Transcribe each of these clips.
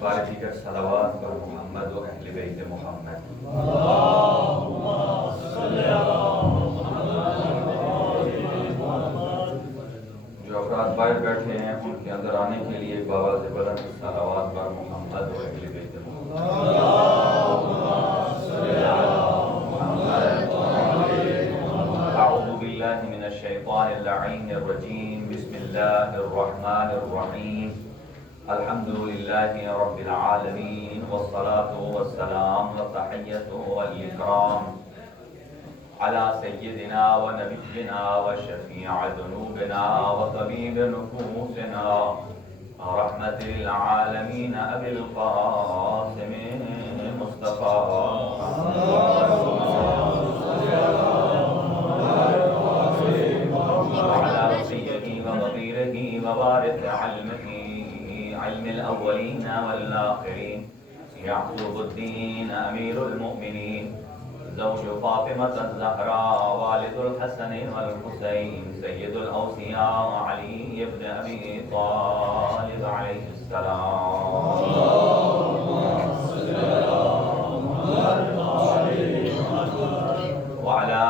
بار دیگر صلوات بر محمد و اہل بیت محمد۔ جو افراد باہر بیٹھے ہیں ان کے اندر آنے کے لیے بآواز بلند صلوات بر محمد و اہل بیت محمد۔ اعوذ باللہ من الشیطان اللعین الرجیم، بسم اللہ الرحمن الرحیم، الحمد للہ رب العالمین، والصلاة والسلام والتحیۃ والاکرام علی سیدنا و نبینا و شفیع ذنوبنا و طبیب نفوسنا رحمت للعالمین ابی القاسم مصطفیٰ وعلى وصیه وغفیره ووارث علمه علم الاولین والآخرین یعقوب الدین امیر المؤمنین زوج فاطمة الزهراء والد الحسن والحسين سید الاوصیاء علی بن ابی طالب علیہ السلام وعلى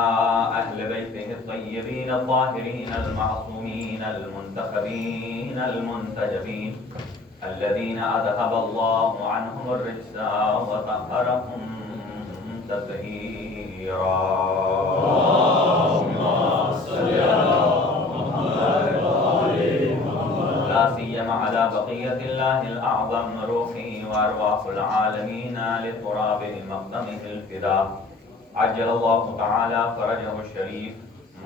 أهل بيته الطيبين الطاهرين المعصومين المنتخبين المنتجبين الذين أذهب الله عنهم الرجس وطهرهم تطهيرا اللهم صل على محمد وآل محمد لا سيما على بقية الله الأعظم روحي وأرواح العالمين لتراب مقدمه الفداء عجل الله تعالى فرجه الشريف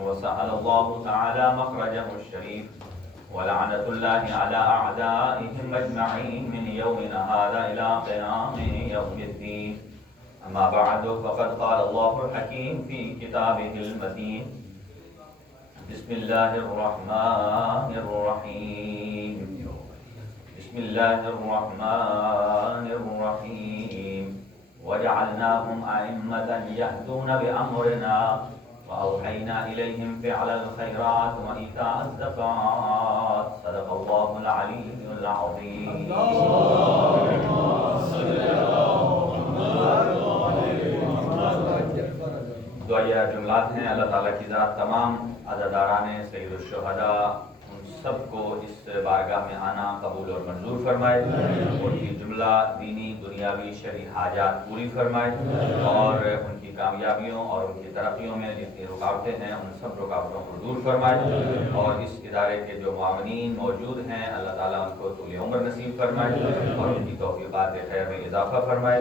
وسهل الله تعالى مخرجه الشريف ولعنة الله على أعدائهم أجمعين من يومنا هذا إلى قيام يوم الدين. أما بعد فقد قال الله الحكيم في كتابه المتين بسم الله الرحمن الرحيم بسم الله الرحمن الرحيم وجعلناهم أئمة يهدون بأمرنا وأوحينا إليهم فعل الخيرات وإيتاء الزكاة صدق الله العلي العظيم. دعائیہ جملات ہیں اللہ تعالیٰ کی ذات تمام عزاداران سید الشہداء ان سب کو اس بارگاہ میں آنا قبول اور منظور فرمائے، ان کی جملہ دینی دنیاوی شرعی حاجات پوری فرمائے اور ان کی کامیابیوں اور ان کی ترقیوں میں جتنی رکاوٹیں ہیں ان سب رکاوٹوں کو دور فرمائے، اور اس ادارے کے جو معاونین موجود ہیں اللہ تعالیٰ ان کو طول عمر نصیب فرمائے اور ان کی توفیقات خیر میں اضافہ فرمائے،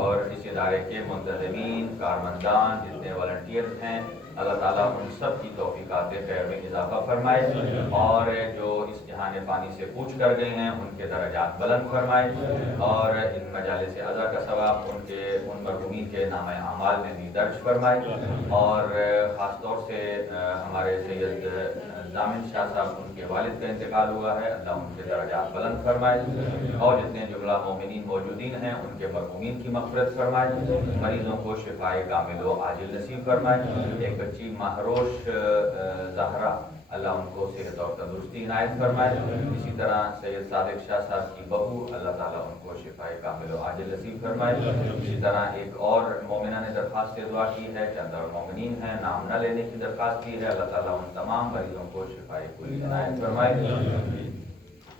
اور اس ادارے کے منتظمین کارمندان جتنے والنٹیئرز ہیں اللہ تعالیٰ ان سب کی توفیقات خیر میں اضافہ فرمائے، اور جو اس جہان پانی سے کوچ کر گئے ہیں ان کے درجات بلند فرمائے، اور ان مجالس عزا کا ثواب ان مرحومین کے نام اعمال میں بھی درج فرمائے، اور خاص طور سے ہمارے سید ضامن شاہ صاحب ان کے والد کا انتقال ہوا ہے، اللہ ان کے درجات بلند فرمائے، اور جتنے جملہ مومنین موجودین ہیں ان کے مرحومین کی مغفرت فرمائے، مریضوں کو شفائے کامل و عاجل نصیب فرمائے، ایک بچی مہروش زہرا اللہ ان کو صحت اور تندرستی عنایت فرمائے، اسی طرح سید صادق شاہ صاحب کی بہو اللہ تعالیٰ ان کو شفائے کامل و عاجل نصیب فرمائے، اسی طرح ایک اور مومنہ نے درخواست سے دعا کی ہے، چند اور مومنین ہیں نام نہ لینے کی درخواست کی ہے، اللہ تعالیٰ ان تمام مریضوں کو شفائے کلی عنایت فرمائے۔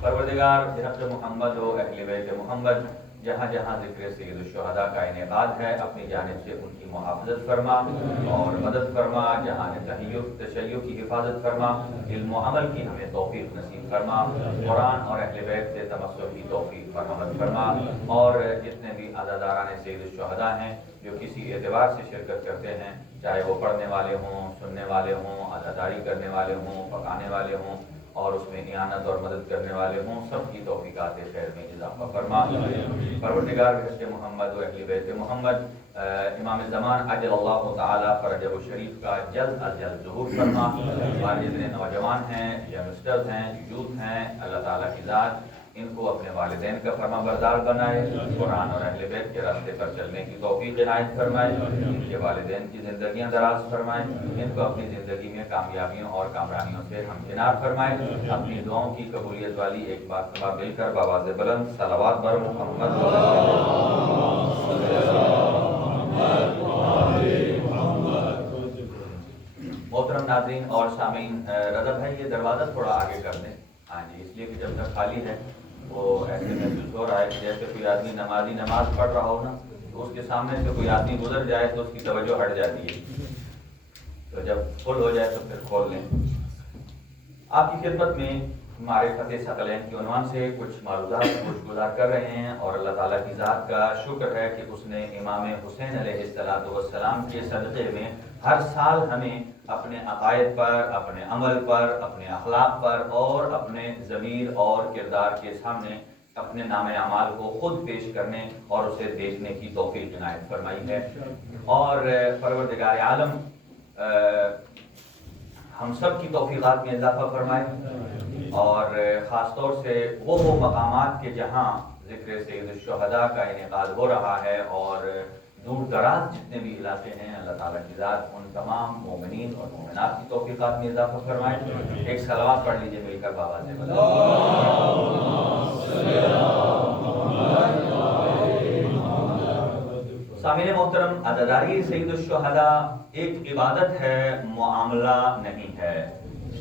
پروردگار بحق محمد و اہل بیت محمد جہاں جہاں ذکر سید الشہداء کا انعقاد ہے اپنی جانب سے ان کی محافظت فرما اور مدد فرما، جہاں تشیع کی حفاظت فرما، علم و عمل کی ہمیں توفیق نصیب فرما، قرآن اور اہل بیت سے تمسک کی توفیق فراہم فرما، اور جتنے بھی عزاداران سید الشہداء ہیں جو کسی اعتبار سے شرکت کرتے ہیں، چاہے وہ پڑھنے والے ہوں، سننے والے ہوں، عزاداری کرنے والے ہوں، پکانے والے ہوں، اور اس میں اعانت اور مدد کرنے والے ہوں، سب کی توفیقات خیر میں اضافہ فرما۔ پروردگار بحق محمد و اہل بیت محمد امام زمان عجل اللہ تعالی فرجہ الشریف کا جلد از جلد ظہور فرما، ہمارے جتنے نوجوان ہیں، ینگسٹرز ہیں، یوتھ ہیں، اللہ تعالیٰ کی ذات ان کو اپنے والدین کا فرما بردار بنائے، قرآن اور اہل بیت کے راستے پر چلنے کی توفیق عنایت فرمائے، ان کے والدین کی زندگیاں دراز فرمائے، ان کو اپنی زندگی میں کامیابیوں اور کامرانیوں سے ہمکنار فرمائے۔ اپنی دعاؤں کی قبولیت والی ایک بار مل کر بآواز بلند صلوات بر محمد محترم ناظرین اور سامعین، رضا بھائی یہ دروازہ تھوڑا آگے کر دیں۔ ہاں جی، اس لیے کہ جب تک خالی ہے وہ ایسے محسوس ہو رہا ہے کہ جیسے کوئی آدمی نمازی نماز پڑھ رہا ہو نا، تو اس کے سامنے سے کوئی آدمی گزر جائے تو اس کی توجہ ہٹ جاتی ہے، تو جب فل ہو جائے تو پھر کھول لیں۔ آپ کی خدمت میں معرفت ثقلین کے عنوان سے کچھ معروضات گزار کر رہے ہیں، اور اللہ تعالیٰ کی ذات کا شکر ہے کہ اس نے امام حسین علیہ السلام کے صدقے میں ہر سال ہمیں اپنے عقائد پر، اپنے عمل پر، اپنے اخلاق پر اور اپنے ضمیر اور کردار کے سامنے اپنے نام اعمال کو خود پیش کرنے اور اسے دیکھنے کی توفیق عنایت فرمائی ہے۔ اور پروردگار عالم ہم سب کی توفیقات میں اضافہ فرمائے، اور خاص طور سے وہ مقامات کے جہاں ذکر سید الشہداء کا انعقاد ہو رہا ہے اور دور دراز جتنے بھی علاقے ہیں، اللہ تعالیٰ کی ذات ان تمام مومنین اور مومنات کی توفیقات میں اضافہ فرمائے۔ ایک صلوات پڑھ لیجئے مل کر بآواز بلند۔ سامعین محترم، عزاداری سید الشہداء ایک عبادت ہے، معاملہ نہیں ہے،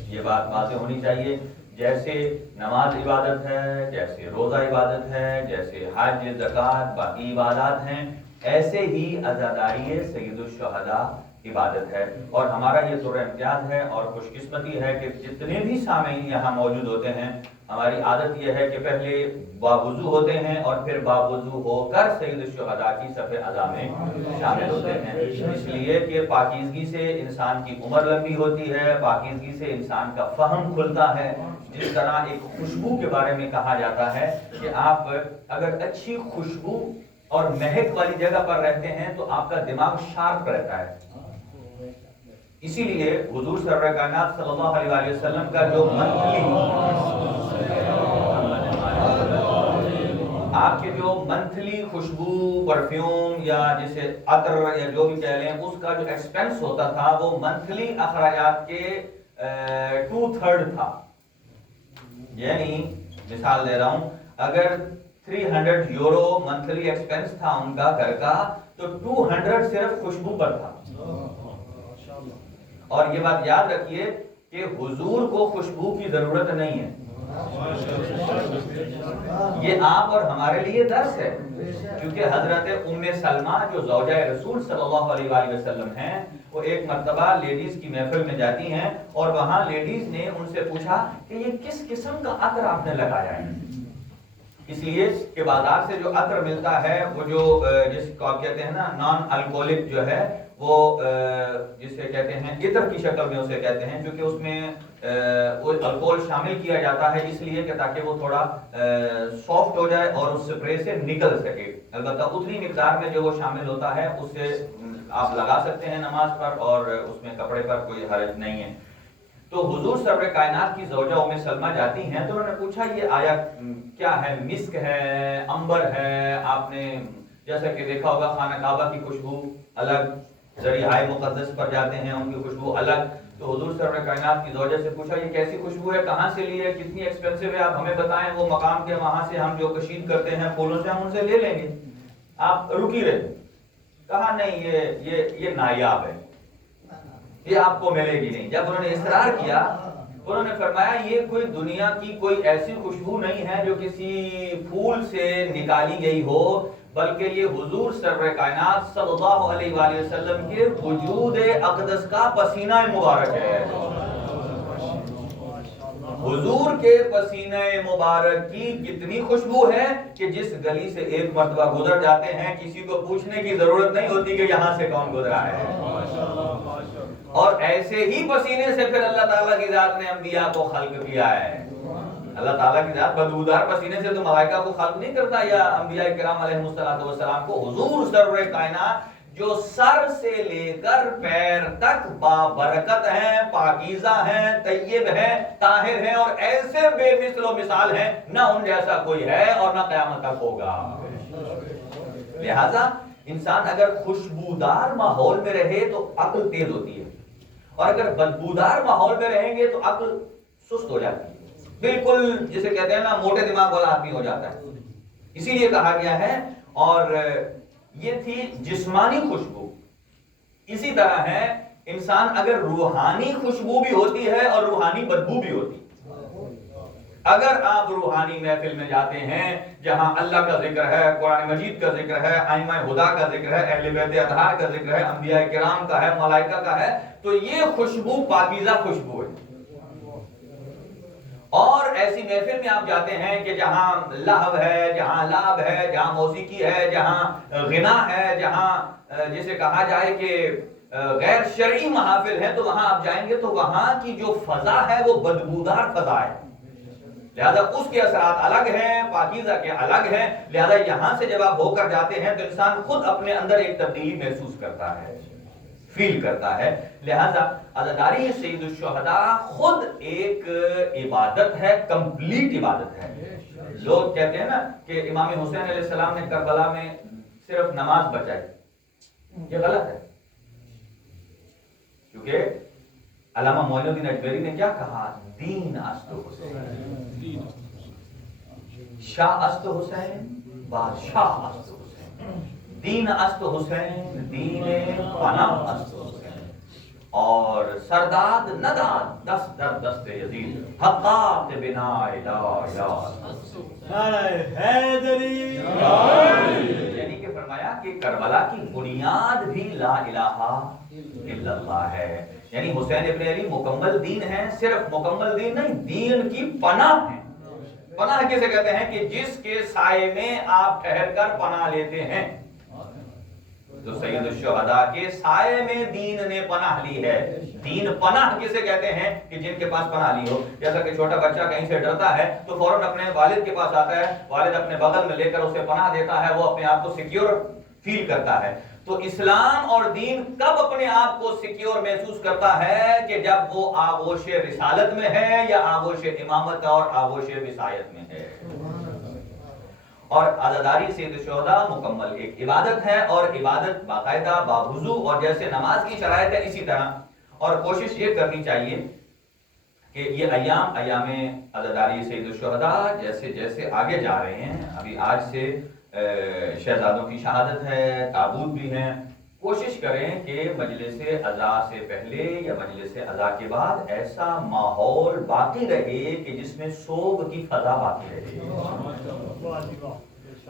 یہ بات واضح ہونی چاہیے۔ جیسے نماز عبادت ہے، جیسے روزہ عبادت ہے، جیسے حج، زکوٰۃ باقی عبادات ہیں، ایسے ہی عزاداری سید الشہداء عبادت ہے۔ اور ہمارا یہ سر امتیاز ہے اور خوش قسمتی ہے کہ جتنے بھی سامعین یہاں موجود ہوتے ہیں، ہماری عادت یہ ہے کہ پہلے باوضو ہوتے ہیں اور پھر باوضو ہو کر سید الشہداء کی صف اعضاء میں شامل ہوتے ہیں، اس لیے کہ پاکیزگی سے انسان کی عمر لمبی ہوتی ہے، پاکیزگی سے انسان کا فہم کھلتا ہے۔ جس طرح ایک خوشبو کے بارے میں کہا جاتا ہے کہ آپ اگر اچھی خوشبو اور مہک والی جگہ پر رہتے ہیں تو آپ کا دماغ شارپ رہتا ہے۔ اسی لیے حضور سرور کائنات صلی اللہ علیہ وسلم کا جو آپ کے جو منتھلی خوشبو، پرفیوم یا جسے عطر یا جو بھی کہہ لیں، اس کا جو ایکسپینس ہوتا تھا وہ منتھلی اخراجات کے 2/3 تھا۔ یعنی مثال دے رہا ہوں، اگر 300 یورو منتھلی ایکسپینس تھا ان کا گھر کا، تو 200 صرف خوشبو پر تھا۔ اور یہ بات یاد رکھیے کہ حضور کو خوشبو کی ضرورت نہیں ہے۔ یہ آپ اور ہمارے لیے درس ہے، کیونکہ حضرت ام سلمہ جو زوجہ رسول صلی اللہ علیہ وآلہ وسلم ہیں، وہ ایک مرتبہ لیڈیز کی محفل میں جاتی ہیں اور وہاں لیڈیز نے ان سے پوچھا کہ یہ کس قسم کا عطر آپ نے لگایا ہے؟ اس لیے کہ بازار سے جو عطر ملتا ہے وہ جو جس کو آپ کہتے ہیں نا نان الکولک جو ہے، وہ جسے کہتے ہیں عطر کی شکل میں اسے کہتے ہیں، کیونکہ اس میں الکول شامل کیا جاتا ہے اس لیے کہ تاکہ وہ تھوڑا سافٹ ہو جائے اور اس سپرے سے نکل سکے۔ البتہ اتنی مقدار میں جو وہ شامل ہوتا ہے اسے آپ لگا سکتے ہیں نماز پر، اور اس میں کپڑے پر کوئی حرج نہیں ہے۔ تو حضور سرور کائنات کی زوجہ ام سلمہ جاتی ہیں تو انہوں نے پوچھا یہ آیا کیا ہے؟ مسک ہے، عنبر ہے؟ آپ نے جیسا کہ دیکھا ہوگا خانہ کعبہ کی خوشبو الگ، ذریعہ مقدس پر جاتے ہیں ان کی خوشبو الگ۔ تو حضور سرور کائنات کی زوجہ سے پوچھا یہ کیسی خوشبو ہے، کہاں سے لی ہے، کتنی ایکسپینسو ہے، آپ ہمیں بتائیں، وہ مقام کے وہاں سے ہم جو کشید کرتے ہیں پھولوں سے ہم ان سے لے لیں گے، آپ رکی رہے۔ کہا نہیں، یہ نایاب ہے، یہ آپ کو ملے گی نہیں۔ جب انہوں نے اصرار کیا، انہوں نے فرمایا یہ کوئی دنیا کی کوئی ایسی خوشبو نہیں ہے جو کسی پھول سے نکالی گئی ہو، بلکہ یہ حضور سرور کائنات صلی اللہ علیہ وآلہ وسلم کے وجود اقدس کا پسینہ مبارک ہے۔ حضور کے پسینہ مبارک کی کتنی خوشبو ہے کہ جس گلی سے ایک مرتبہ گزر جاتے ہیں کسی کو پوچھنے کی ضرورت نہیں ہوتی کہ یہاں سے کون گزرا ہے۔ اور ایسے ہی پسینے سے پھر اللہ تعالیٰ کی ذات نے انبیاء کو خلق کیا ہے۔ اللہ تعالیٰ کی ذات بدبودار پسینے سے تو ملائکہ کو خلق نہیں کرتا یا انبیاء کرام علیہ السلام کو۔ حضور سرور کائنات جو سر سے لے کر پیر تک بابرکت ہیں، پاکیزہ ہیں، طیب ہیں، طاہر ہیں، اور ایسے بے مثل و مثال ہیں، نہ ان جیسا کوئی ہے اور نہ قیامت تک ہوگا۔ لہذا انسان اگر خوشبودار ماحول میں رہے تو عقل تیز ہوتی ہے، اور اگر بدبودار ماحول میں رہیں گے تو عقل سست ہو جاتی ہے، بالکل جسے کہتے ہیں نا موٹے دماغ والا آدمی ہو جاتا ہے۔ اسی لیے کہا گیا ہے، اور یہ تھی جسمانی خوشبو۔ اسی طرح ہے انسان اگر روحانی خوشبو بھی ہوتی ہے اور روحانی بدبو بھی ہوتی ہے۔ اگر آپ روحانی محفل میں جاتے ہیں جہاں اللہ کا ذکر ہے، قرآن مجید کا ذکر ہے، ائمہ ہدا کا ذکر ہے، اہل بیت اطہار کا ذکر ہے، انبیاء کرام کا ہے، ملائکہ کا ہے، تو یہ خوشبو پاکیزہ خوشبو ہے۔ اور ایسی محفل میں آپ جاتے ہیں کہ جہاں لہو ہے، جہاں لعب ہے، جہاں موسیقی ہے، جہاں غنا ہے، جہاں جسے کہا جائے کہ غیر شرعی محافل ہے، تو وہاں آپ جائیں گے تو وہاں کی جو فضا ہے وہ بدبودار فضا ہے، لہذا اس کے اثرات الگ ہیں، پاکیزہ کے الگ ہیں۔ لہذا یہاں سے جب آپ ہو کر جاتے ہیں تو انسان خود اپنے اندر ایک تبدیلی محسوس کرتا ہے، فیل کرتا ہے۔ لہذا عزاداری سید الشہداء خود ایک عبادت ہے، کمپلیٹ عبادت ہے۔ لوگ کہتے ہیں نا کہ امام حسین علیہ السلام نے کربلا میں صرف نماز بچائی، یہ غلط ہے، کیونکہ علامہ معین الدین اجمیری نے کیا کہا؟ دین است حسین، شاہ است حسین، بادشاہ است حسین، دین است حسین، دین پناہ است حسین، اور سرداد نداد دست در دست یزید، حقات بنا الہ حیدری، یعنی کہ فرمایا کہ کربلا کی بنیاد بھی لا الہ الا اللہ ہے، یعنی حسین ابن علی مکمل دین ہے، صرف مکمل دین نہیں، دین کی پناہ ہے۔ پناہ کسے کہتے ہیں؟ کہ جس کے سائے میں آپ ٹھہر کر پناہ لیتے ہیں۔ تو سید الشہداء کے سائے میں دین نے پناہ لی ہے۔ دین پناہ کسے کہتے ہیں؟ کہ جن کے پاس پناہ لی ہو۔ جیسا کہ چھوٹا بچہ کہیں سے ڈرتا ہے تو فوراً اپنے والد کے پاس آتا ہے، والد اپنے بغل میں لے کر اسے پناہ دیتا ہے، وہ اپنے آپ کو سیکیور فیل کرتا ہے۔ تو اسلام اور دین کب اپنے آپ کو سیکیور محسوس کرتا ہے؟ کہ جب وہ آغوش رسالت میں ہے یا آغوش امامت اور آغوش وصایت میں ہے۔ اور عزاداری سید الشہداء مکمل ایک عبادت ہے، اور عبادت باقاعدہ باوضو، اور جیسے نماز کی شرائط ہے اسی طرح۔ اور کوشش یہ کرنی چاہیے کہ یہ ایام عزاداری سید الشہداء جیسے جیسے آگے جا رہے ہیں، ابھی آج سے شہزادوں کی شہادت ہے، تابوت بھی ہیں، کوشش کریں کہ مجلس عزا سے پہلے یا مجلس عزا کے بعد ایسا ماحول باقی رہے کہ جس میں سوگ کی فضا باقی رہے۔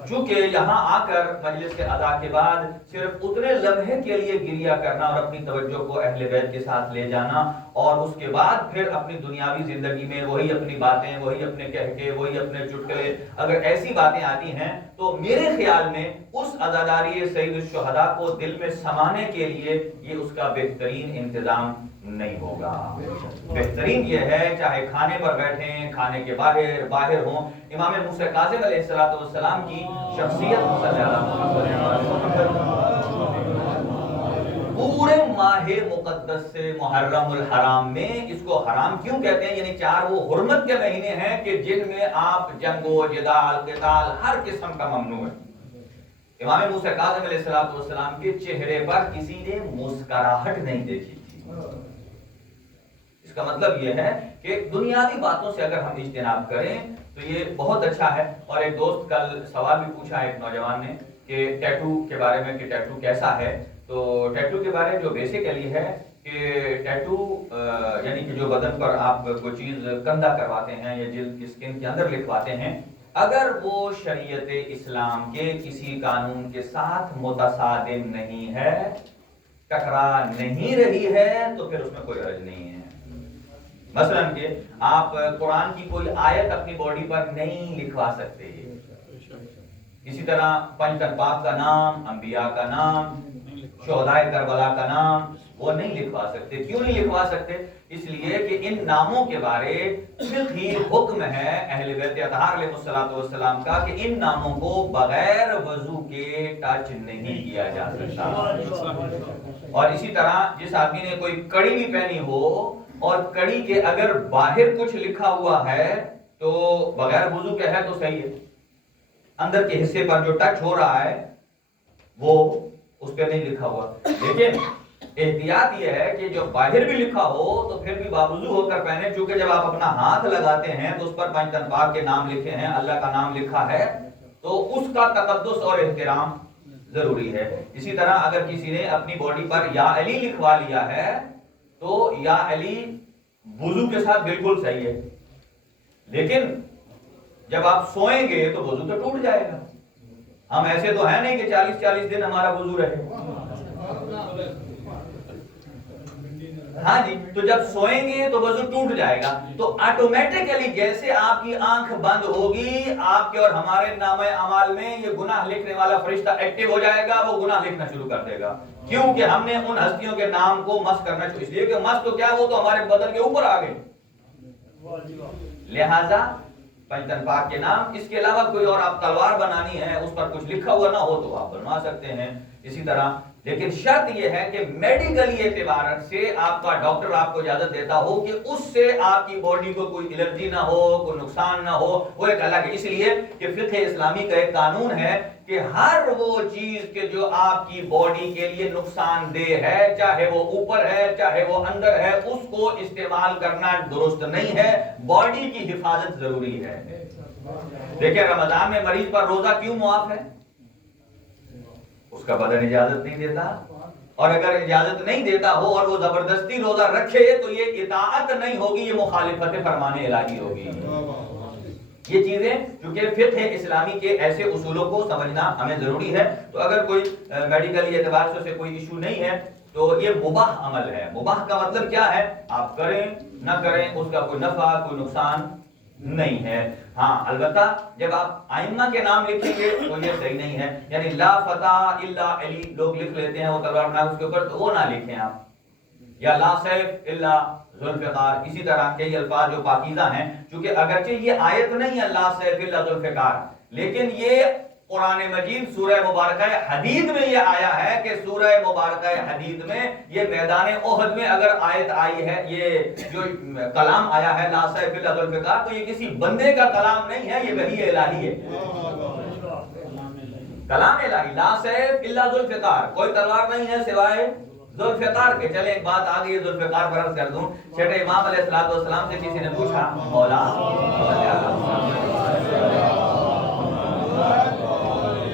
چونکہ یہاں آ کر مجلس عزا کے بعد صرف اتنے لمحے کے لیے گریہ کرنا اور اپنی توجہ کو اہل بیت کے ساتھ لے جانا، اور اس کے بعد پھر اپنی دنیاوی زندگی میں وہی اپنی باتیں، وہی اپنے کہکے، وہی اپنے چٹکلے، اگر ایسی باتیں آتی ہیں تو میرے خیال میں اس عزاداری سید الشہداء کو دل میں سمانے کے لیے یہ اس کا بہترین انتظام نہیں ہوگا۔ بہترین یہ ہے چاہے کھانے پر بیٹھیں، کھانے کے باہر باہر ہوں، امام موسیٰ کاظم علیہ السلام کی شخصیت صلی اللہ علیہ وسلم پورے ماہ مقدس سے محرم الحرام میں، اس کو حرام کیوں کہتے ہیں؟ یعنی 4 وہ حرمت کے مہینے ہیں کہ جن میں آپ جنگ و جدال، قتال ہر قسم کا ممنوع ہے۔ امام موسیٰ کاظم علیہ السلام کے چہرے پر کسی نے مسکراہٹ نہیں دیکھی تھی۔ اس کا مطلب یہ ہے کہ دنیاوی باتوں سے اگر ہم اجتناب کریں تو یہ بہت اچھا ہے۔ اور ایک دوست کل سوال بھی پوچھا ایک نوجوان نے کہ ٹیٹو کے بارے میں، کہ ٹیٹو کیسا ہے؟ تو ٹیٹو کے بارے میں جو بیسیکلی ہے کہ ٹیٹو یعنی کہ جو بدن پر آپ کوئی چیز کندہ کرواتے ہیں یا جلد کی سکن کے اندر لکھواتے ہیں، اگر وہ شریعت اسلام کے کسی قانون کے ساتھ متصادم نہیں ہے، ٹکرا نہیں رہی ہے، تو پھر اس میں کوئی حرج نہیں ہے۔ مثلا کہ آپ قرآن کی کوئی آیت اپنی باڈی پر نہیں لکھوا سکتے، اسی طرح پنج تن پاک کا نام، انبیاء کا نام، شہدائے کربلا کا نام وہ نہیں لکھوا سکتے. کیوں نہیں لکھوا سکتے؟ اس لیے کہ ان ناموں کے بارے فقہی حکم ہے اہل بیت اطہار علیہ السلام کا کہ ان ناموں کو بغیر وضو کے ٹچ نہیں کیا جا سکتا. اور اسی طرح جس آدمی نے کوئی کڑی بھی پہنی ہو اور کڑی کے اگر باہر کچھ لکھا ہوا ہے تو بغیر وضو کے ہے تو صحیح ہے، اندر کے حصے پر جو ٹچ ہو رہا ہے وہ اس پہ نہیں لکھا ہوا. لیکن احتیاط یہ ہے کہ جو باہر بھی لکھا ہو تو پھر بھی باوضو ہو کر پہنے، چونکہ جب آپ اپنا ہاتھ لگاتے ہیں تو اس پر پنج تن پاک کے نام لکھے ہیں، اللہ کا نام لکھا ہے، تو اس کا تقدس اور احترام ضروری ہے. اسی طرح اگر کسی نے اپنی باڈی پر یا علی لکھوا لیا ہے تو یا علی وضو کے ساتھ بالکل صحیح ہے، لیکن جب آپ سوئیں گے تو وضو تو ٹوٹ جائے گا. ہم ایسے تو ہیں نہیں کہ 40 دن ہمارا وضو رہے. ہاں جی، تو جب سوئیں گے تو وضو ٹوٹ جائے گا. تو آٹومیٹکلی جیسے آپ کی آنکھ بند ہوگی، آپ کے اور ہمارے نامہ اعمال میں یہ گناہ لکھنے والا فرشتہ ایکٹیو ہو جائے گا، وہ گناہ لکھنا شروع کر دے گا. کیوں کہ ہم نے ان ہستیوں کے نام کو مس کرنا شروع، اس لیے کہ مس تو کیا، وہ تو ہمارے بدن کے اوپر آ گئے. لہذا پنجتن پاک کے نام، اس کے علاوہ کوئی اور آپ تلوار بنانی ہے اس پر کچھ لکھا ہوا نہ ہو تو آپ بنوا سکتے ہیں. اسی طرح لیکن شرط یہ ہے کہ میڈیکلی اعتبار سے آپ کا ڈاکٹر آپ کو اجازت دیتا ہو کہ اس سے آپ کی باڈی کو کوئی الرجی نہ ہو، کوئی نقصان نہ ہو، وہ ایک الگ ہے. اس لیے کہ فقہ اسلامی کا ایک قانون ہے کہ ہر وہ چیز کہ جو آپ کی باڈی کے لیے نقصان دہ ہے، چاہے وہ اوپر ہے چاہے وہ اندر ہے، اس کو استعمال کرنا درست نہیں ہے. باڈی کی حفاظت ضروری ہے. دیکھیں رمضان میں مریض پر روزہ کیوں معاف ہے؟ اس کا بدن اجازت نہیں دیتا، اور اگر اجازت نہیں دیتا ہو اور وہ زبردستی روزہ رکھے تو یہ اطاعت نہیں ہوگی، یہ مخالفت فرمان الہی ہوگی. یہ چیزیں چونکہ فقہ اسلامی کے ایسے اصولوں کو سمجھنا ہمیں ضروری ہے. تو اگر کوئی میڈیکلی اعتبار سے کوئی ایشو نہیں ہے تو یہ مباح عمل ہے. مباح کا مطلب کیا ہے؟ آپ کریں نہ کریں اس کا کوئی نفع کوئی نقصان نہیں ہے. ہاں البتہ جب آپ ائمہ کے نام لکھیں گے تو یہ صحیح نہیں ہے. یعنی لا فتح الا علی لوگ لکھ لیتے ہیں وہ تلوار بنا اس کے اوپر، تو وہ نہ لکھیں آپ. یا لا سیف الا ذوالفقار، اسی طرح کئی الفاظ جو پاکیزہ ہیں، چونکہ اگرچہ یہ آیت نہیں ہے لا سیف الا ذوالفقار، لیکن یہ قرآن مجید سورہ مبارکہ حدید میں یہ آیا ہے کہ سورہ مبارکہ حدید میں یہ میدان احد میں اگر آیت آئی ہے، یہ جو کلام آیا ہے لا سیف الا ذوالفقار، تو یہ کسی بندے کا کلام نہیں ہے، یہ وحی الہی ہے. کلام الہی لا سیف الا ذوالفقار، کوئی تلوار نہیں ہے سوائے ذوالفقار کے. چلے ایک بات آ گئی ذوالفقار پر عرض کر دوں. چھٹے امام علیہ السلام سے کسی نے پوچھا مولا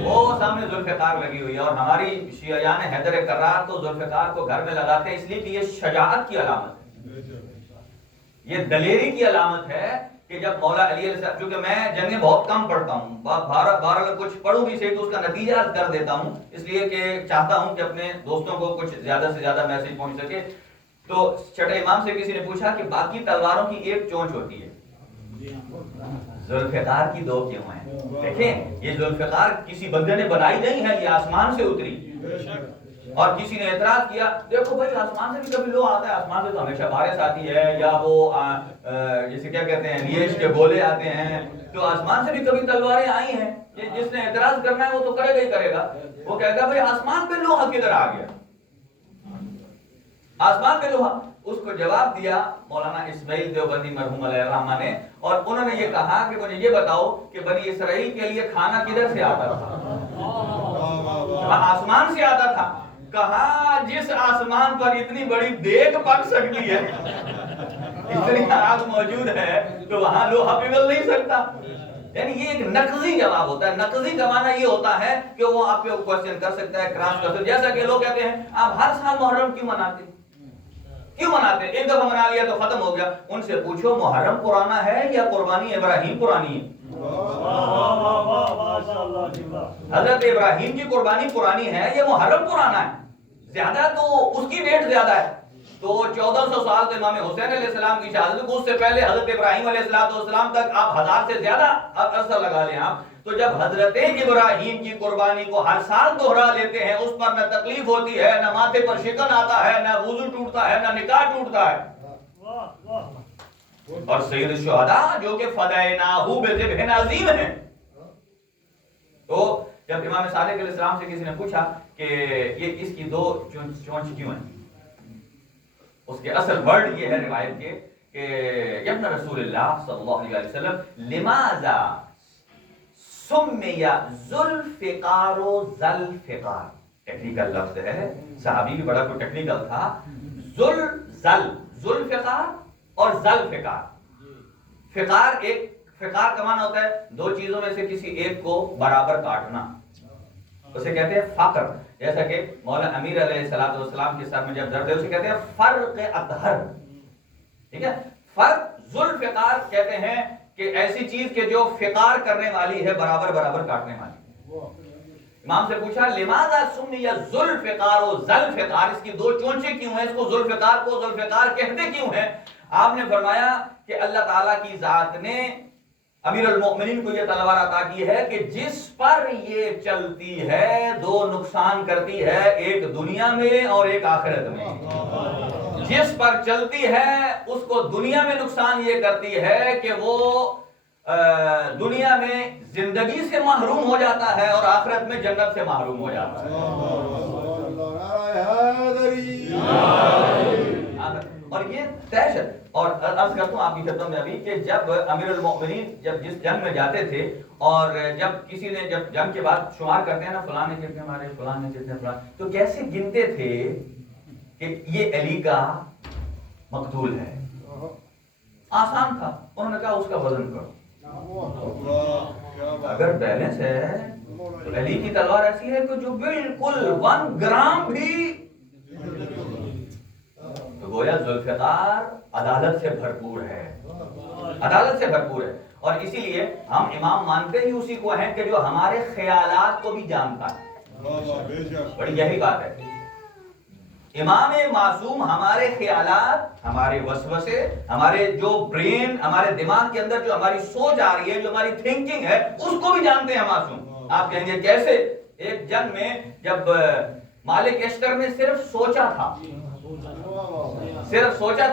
وہ سامنے ذوالفقار لگی ہوئی ہے، اور ہماری شیعیان حیدر کرار تو ذوالفقار کو گھر میں لگاتے ہیں اس لیے کہ یہ شجاعت کی علامت ہے، یہ دلیری کی علامت ہے کہ جب مولا علی علیہ السلام، کیونکہ میں جنگیں بہت کم پڑھتا ہوں، بہرحال کچھ پڑھوں بھی صحیح تو اس کا نتیجہ کر دیتا ہوں، اس لیے کہ چاہتا ہوں کہ اپنے دوستوں کو کچھ زیادہ سے زیادہ میسج پہنچ سکے. تو چھٹے امام سے کسی نے پوچھا کہ باقی تلواروں کی ایک چونچ ہوتی ہے، ذوالفقار کی دو کیوں ہیں؟ دیکھیں یہ ذوالفقار کسی بندے نے بنائی نہیں ہے، یہ آسمان سے اتری. اور کسی نے اعتراض کیا دیکھو بھائی آسمان سے بھی کبھی لو آتا ہے، آسمان سے تو ہمیشہ بارش آتی ہے، یا وہ جسے کیا کہتے ہیں ریش کے گولے آتے ہیں، تو آسمان سے بھی کبھی تلواریں آئی ہیں. جس نے اعتراض کرنا ہے وہ تو کرے گا ہی کرے گا. وہ کہے گا بھائی آسمان پہ لوہا کدھر آ گیا، آسمان پہ لوہا. اس کو جواب دیا مولانا اسماعیل دیوبندی مرحوم علیہ الرحمہ نے، اور انہوں نے یہ کہا کہ مجھے یہ بتاؤ کہ بنی اسرائیل کے لیے کھانا کدھر سے آتا تھا؟ آسمان سے آتا تھا. کہا جس آسمان پر اتنی بڑی دیگ پک سکتی ہے، اتنی آگ موجود ہے، تو وہاں لوہا پگھل نہیں سکتا. یعنی یہ ایک نقضی جواب ہوتا ہے. نقضی کا معنی یہ ہوتا ہے کہ وہ آپ پہ کوشچن کر سکتا ہے، کراس کر سکتا ہے. جیسا کہ لوگ کہتے ہیں آپ ہر سال محرم کیوں مناتے ہیں؟ کیوں مناتے ہیں؟ ایک دفعہ منا لیا تو ختم ہو گیا. ان سے پوچھو محرم پرانا ہے یا قربانی ابراہیم پرانی ہے؟ حضرت ابراہیم کی قربانی پرانی ہے یا محرم پرانا ہے؟ زیادہ تو اس کی ڈیٹ زیادہ ہے. تو 1400 سال تو امام حسین علیہ السلام کی شہادت کو، اس سے پہلے حضرت ابراہیم علیہ السلام تک آپ 1000 سے زیادہ عرصہ لگا لیں آپ. تو جب حضرت ابراہیم کی قربانی کو ہر سال دوہرا لیتے ہیں، اس پر نہ تکلیف ہوتی ہے، نہ ماتھے پر شکن آتا ہے، نہ وضو ٹوٹتا ہے، نہ نکاح ٹوٹتا ہے. اور سید الشہداء جو کہ فدیناہ بذبح عظیم ہیں. تو جب امام صادق علیہ السلام سے کسی نے پوچھا کہ یہ اس کی 2 چونچ کیوں ہیں، اس کے اصل ورڈ یہ ہے روایت کے کہ ابن رسول اللہ صلی اللہ علیہ وسلم لماذا سمی ذوالفقار و ذوالفقار. ٹیکنیکل لفظ ہے، صحابی بھی بڑا کوئی ٹیکنیکل تھا. ذوالفقار اور ذوالفقار. فقار کا معنی ہوتا ہے 2 چیزوں میں سے کسی ایک کو برابر کاٹنا، اسے کہتے ہیں فقر. جیسا کہ مولا امیر علیہ السلام کے سر میں جب درد ہے اسے کہتے ہیں فرق اطہر. ٹھیک ہے. فرق ذوالفقار کہتے ہیں کہ ایسی چیز کہ جو فقار کرنے والی ہے، برابر برابر کاٹنے والی. امام سے پوچھا لماذا سمی ذوالفقار و ذوالفقار، اس کی 2 چونچیں کیوں ہیں، اس کو ذوالفقار کو ذوالفقار کہتے کیوں ہیں؟ آپ نے فرمایا کہ اللہ تعالیٰ کی ذات نے امیر المؤمنین کو یہ تلوار عطا کی ہے کہ جس پر یہ چلتی ہے 2 نقصان کرتی ہے، ایک دنیا میں اور ایک آخرت میں. جس پر چلتی ہے اس کو دنیا میں نقصان یہ کرتی ہے کہ وہ دنیا میں زندگی سے محروم ہو جاتا ہے اور آخرت میں جنت سے محروم ہو جاتا ہے. اور یہ دہشت. اور عرض کرتا ہوں آپ کی خدمت میں ابھی کہ جب امیر المؤمنین جب جس جنگ میں جاتے تھے اور جب کسی نے جب جنگ کے بعد شمار کرتے ہیں نا فلاں نے کتنے مارے، فلاں نے کتنے، فلاں، تو کیسے گنتے تھے کہ یہ علی کا مقتول ہے. آسان تھا. انہوں نے کہا اس کا وزن کرو. اگر بیلنس ہے تو علی کی تلوار ایسی ہے کہ جو بالکل 1 گرام بھی، تو گویا ذوالفقار عدالت سے بھرپور ہے، عدالت سے بھرپور ہے. اور اسی لیے ہم امام مانتے ہی اسی کو ہیں کہ جو ہمارے خیالات کو بھی جانتا ہے. بڑی یہی بات ہے. امام معصوم ہمارے خیالات، ہمارے وسوسے، ہمارے جو برین، ہمارے دماغ کے اندر جو ہماری سوچ آ رہی ہے، جو ہماری تھنکنگ ہے، اس کو بھی جانتے ہیں معصوم. آپ کہیں گے کیسے؟ ایک جنگ میں جب مالک اشتر نے صرف سوچا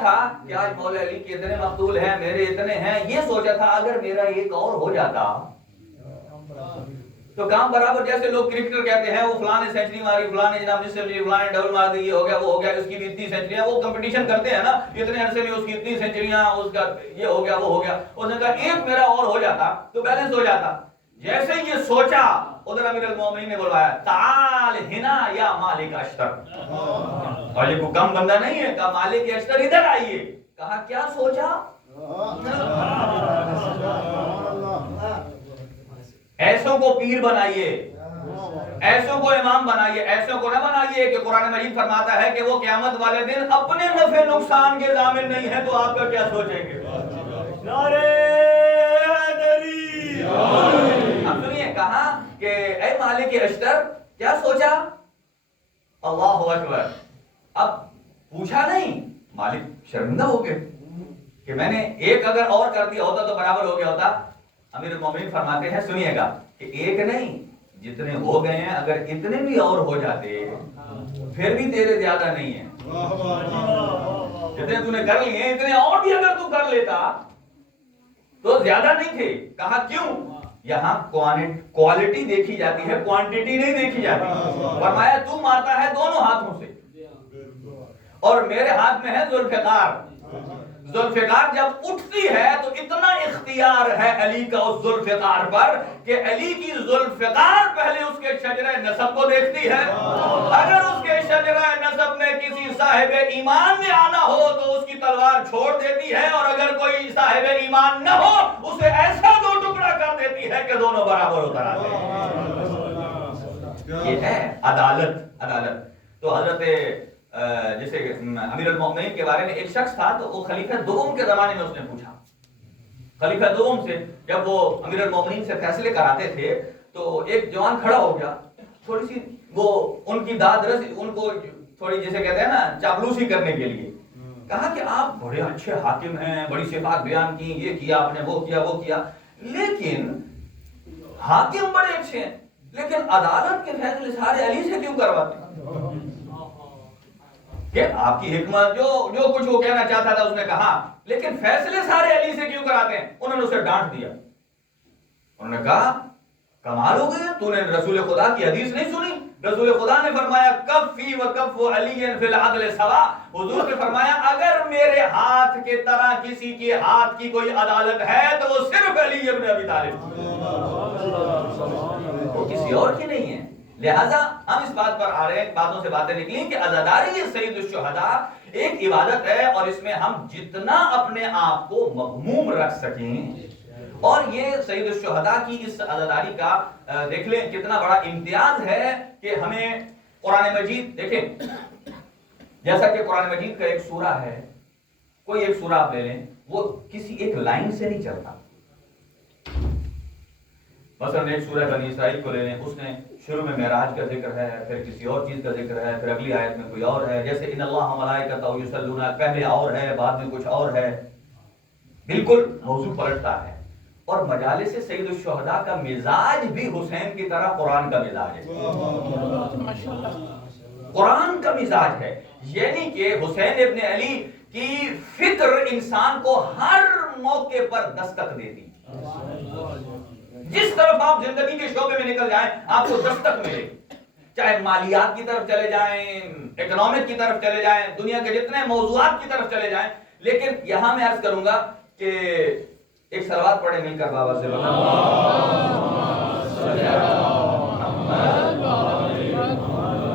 تھا کہ آج مولا علی کے اتنے مقتول ہیں، میرے اتنے ہیں، یہ سوچا تھا اگر میرا ایک اور ہو جاتا تو کام برابر. جیسے لوگ کرکٹر کہتے ہیں وہ فلاں نے سینچری ماری، فلاں نے جناب سینچری، فلاں نے ڈبل مار دی، یہ ہو گیا وہ ہو گیا، اس کی بھی اتنی سینچریاں، وہ کمپٹیشن کرتے ہیں نا اتنے عرصے میں اس کی اتنی سینچریاں، اس کا یہ ہو گیا وہ ہو گیا. اس نے کہا ایک میرا اور ہو جاتا تو بیلنس ہو جاتا. جیسے یہ سوچا ادھر امیر المومنین نے بلوایا تعال ہنا یا مالک اشتر. اور یہ کوئی کم بندہ نہیں ہے. کہا مالک اشتر ادھر آئیے. کہا کیا سوچا؟ ایسوں کو پیر بنائیے، ایسوں کو امام بنائیے، ایسوں کو نہ بنائیے کہ قرآن مجید فرماتا ہے کہ وہ قیامت والے دن اپنے نفع نقصان کے ضامن نہیں ہے، تو آپ کا کیا سوچیں گے؟ نعرہ حیدری. اب سنیے کہا کہ اے مالک اشتر کیا سوچا؟ اللہ اکبر. اب پوچھا نہیں، مالک شرمندہ ہو گئے کہ میں نے ایک اگر اور کر دیا ہوتا تو برابر ہو گیا ہوتا. امیر المومنین فرماتے ہیں سنیے گا کہ ایک نہیں جتنے ہو گئے ہیں، اگر اتنے بھی اور ہو جاتے پھر بھی تیرے زیادہ نہیں ہیں. جتنے تو نے کر لیے اتنے اور بھی اگر تو کر لیتا تو زیادہ نہیں تھے. کہا کیوں؟ یہاں کوالٹی دیکھی جاتی ہے، کوانٹیٹی نہیں دیکھی جاتی. فرمایا تو مارتا ہے دونوں ہاتھوں سے اور میرے ہاتھ میں ہے ذوالفقار. ذوالفقار جب اٹھتی ہے تو اتنا اختیار ہے علی کا اس ذوالفقار پر کہ علی کی ذوالفقار پہلے اس کے شجرہ نسب کو دیکھتی ہے. اگر اس کے شجرہ نسب میں کسی صاحب ایمان میں آنا ہو تو اس کی تلوار چھوڑ دیتی ہے، اور اگر کوئی صاحب ایمان نہ ہو اسے ایسا 2 ٹکڑا کر دیتی ہے کہ دونوں برابر اتر آتے ہیں. یہ ہے عدالت. عدالت تو حضرت جیسے امیر المؤمنین کے بارے میں ایک شخص تھا تو وہ خلیفہ دوم کے زمانے میں اس نے پوچھا. خلیفہ دوم سے جب وہ امیر المؤمنین سے فیصلے کراتے تھے تو ایک جوان کھڑا ہو گیا، تھوڑی سی وہ ان کی داد رس ان کو تھوڑی جیسے کہتے ہیں نا چاپلوسی کرنے کے لیے کہا کہ آپ بڑے اچھے حاکم ہیں، بڑی صفات بیان کی، یہ کیا آپ نے، وہ کیا وہ کیا، لیکن حاکم بڑے اچھے ہیں لیکن عدالت کے فیصلے سارے علی سے کیوں کرواتے ہیں؟ کہ آپ کی حکمت جو کچھ وہ کہنا چاہتا تھا اس نے کہا، لیکن فیصلے سارے علی سے کیوں کراتے ہیں؟ انہوں نے اسے ڈانٹ دیا، انہوں نے کہا کمال ہو گئی، تو نے رسول خدا کی حدیث نہیں سنی؟ رسول خدا نے فرمایا کفی و کف علی فی العدل سوا، حضور نے فرمایا اگر میرے ہاتھ کے طرح کسی کے ہاتھ کی کوئی عدالت ہے تو وہ صرف علی ابن ابی طالب، وہ کسی اور کی نہیں ہے۔ لہذا ہم اس بات پر آ رہے ہیں، باتوں سے باتیں نکلیں کہ عزاداری سید الشہداء ایک عبادت ہے، اور اس میں ہم جتنا اپنے آپ کو مغموم رکھ سکیں، اور یہ سید الشہداء کی اس عزاداری کا دیکھ لیں کتنا بڑا امتیاز ہے کہ ہمیں قرآن مجید دیکھیں، جیسا کہ قرآن مجید کا ایک سورہ ہے، کوئی ایک سورہ آپ لے لیں، وہ کسی ایک لائن سے نہیں چلتا۔ مثلا ایک سورہ بنی اسرائیل کو لے لیں، اس نے شروع میں معراج کا ذکر ہے، پھر کسی اور چیز کا ذکر ہے، پھر اگلی آیت میں کوئی اور ہے، جیسے ان اللہ ملائکتہ یصلون، پہلے اور ہے بعد میں کچھ اور ہے، بالکل موضوع پلٹتا ہے۔ اور مجالس سید الشہداء کا مزاج بھی حسین کی طرح قرآن کا مزاج ہے، قرآن کا مزاج ہے، یعنی کہ حسین ابن علی کی فکر انسان کو ہر موقع پر دستک دیتی، جس طرف آپ زندگی کے شعبے میں نکل جائیں آپ کو دستک ملے، چاہے مالیات کی طرف چلے جائیں، اکنامک کی طرف چلے جائیں، دنیا کے جتنے موضوعات کی طرف چلے جائیں۔ لیکن یہاں میں عرض کروں گا کہ ایک صلوات پڑھیں مل کر بابا سے،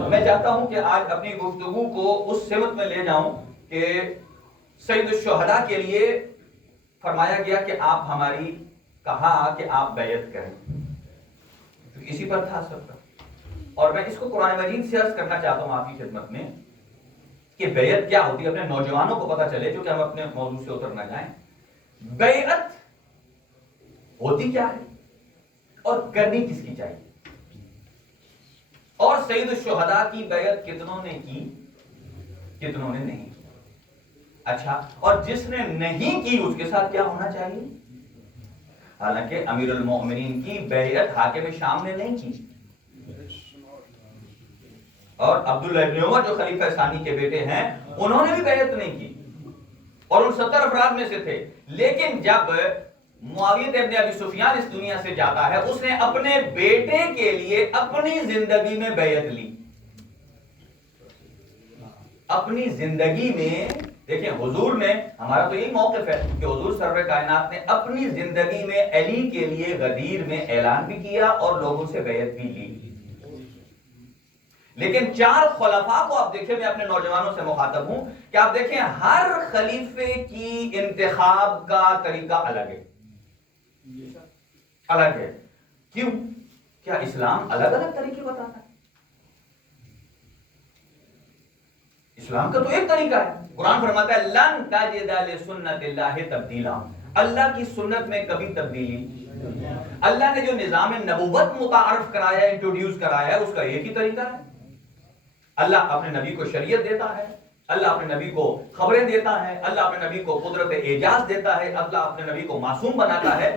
میں چاہتا ہوں کہ آج اپنی گفتگو کو اس سمت میں لے جاؤں کہ سید الشہداء کے لیے فرمایا گیا کہ آپ ہماری، کہا کہ آپ بیعت کریں، اسی پر تھا سب کا۔ اور میں اس کو قرآن مجید سے عرض کرنا چاہتا ہوں آپ کی خدمت میں کہ بیعت کیا ہوتی ہے، اپنے نوجوانوں کو پتہ چلے جو کہ ہم اپنے موضوع سے اتر نہ جائیں۔ بیعت ہوتی کیا ہے اور کرنی کس کی چاہیے، اور سید الشہداء کی بیعت کتنوں نے کی، کتنوں نے نہیں کی۔ اچھا، اور جس نے نہیں کی اس کے ساتھ کیا ہونا چاہیے؟ حالانکہ امیر المؤمنین کی بیعت حاکم شام نے نہیں کی، اور عبداللہ ابن عمر جو خلیفہ ثانی کے بیٹے ہیں انہوں نے بھی بیعت نہیں کی، اور ان 70 افراد میں سے تھے۔ لیکن جب معاویہ ابن ابی سفیان اس دنیا سے جاتا ہے، اس نے اپنے بیٹے کے لیے اپنی زندگی میں بیعت لی، اپنی زندگی میں۔ دیکھیں حضور نے، ہمارا تو یہی موقف ہے کہ حضور سرور کائنات نے اپنی زندگی میں علی کے لیے غدیر میں اعلان بھی کیا اور لوگوں سے بیعت بھی لی۔ لیکن 4 خلفاء کو آپ دیکھیں، میں اپنے نوجوانوں سے مخاطب ہوں کہ آپ دیکھیں ہر خلیفے کی انتخاب کا طریقہ الگ ہے، الگ ہے۔ کیوں؟ کیا اسلام الگ الگ طریقے بتاتا ہے؟ اسلام کا تو ایک طریقہ ہے، قرآن فرماتا ہے لن تجد لسنت اللہ تبدیلا، اللہ کی سنت میں کبھی تبدیلی، اللہ نے جو نظام نبوت متعارف کرایا ہے، انٹروڈیوس کرایا ہے، اس کا ایک ہی طریقہ ہے۔ اللہ اپنے نبی کو شریعت دیتا ہے، اللہ اپنے نبی کو خبریں دیتا ہے، اللہ اپنے نبی کو قدرت اعجاز دیتا ہے، اللہ اپنے نبی کو معصوم بناتا ہے،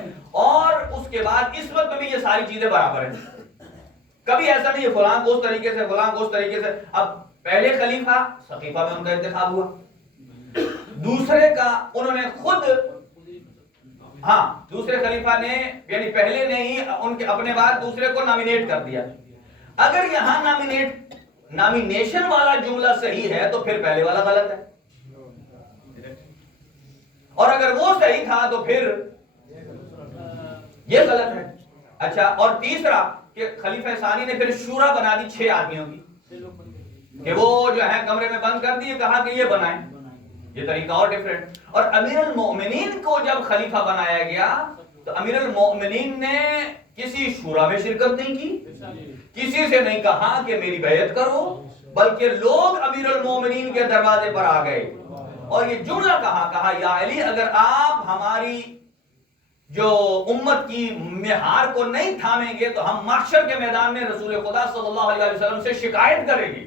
اور اس کے بعد اس وقت بھی یہ ساری چیزیں برابر ہیں۔ کبھی ایسا نہیں ہے فلاں کو اس طریقے سے، فلاں کو اس طریقے سے۔ اب پہلے خلیفہ سقیفہ میں ان کا انتخاب ہوا، دوسرے کا انہوں نے خود، ہاں دوسرے خلیفہ نے یعنی پہلے نے ہی ان کے اپنے بعد دوسرے کو نامینیٹ کر دیا۔ اگر یہاں نامینیشن والا جملہ صحیح ہے تو پھر پہلے والا غلط ہے، اور اگر وہ صحیح تھا تو پھر یہ غلط ہے۔ اچھا، اور تیسرا کہ خلیفہ ثانی نے پھر شورا بنا دی 6 آدمیوں کی، کہ وہ جو ہے کمرے میں بند کر دیے، کہا کہ یہ بنائیں، یہ طریقہ اور ڈیفرنٹ۔ اور امیر المؤمنین کو جب خلیفہ بنایا گیا تو امیر المؤمنین نے کسی شورا میں شرکت نہیں کی، کسی سے نہیں کہا کہ میری بیعت کرو، بلکہ لوگ امیر المؤمنین کے دروازے پر آ گئے اور یہ جملہ کہا یا علی اگر آپ ہماری جو امت کی مہار کو نہیں تھامیں گے تو ہم محشر کے میدان میں رسول خدا صلی اللہ علیہ وسلم سے شکایت کریں گے۔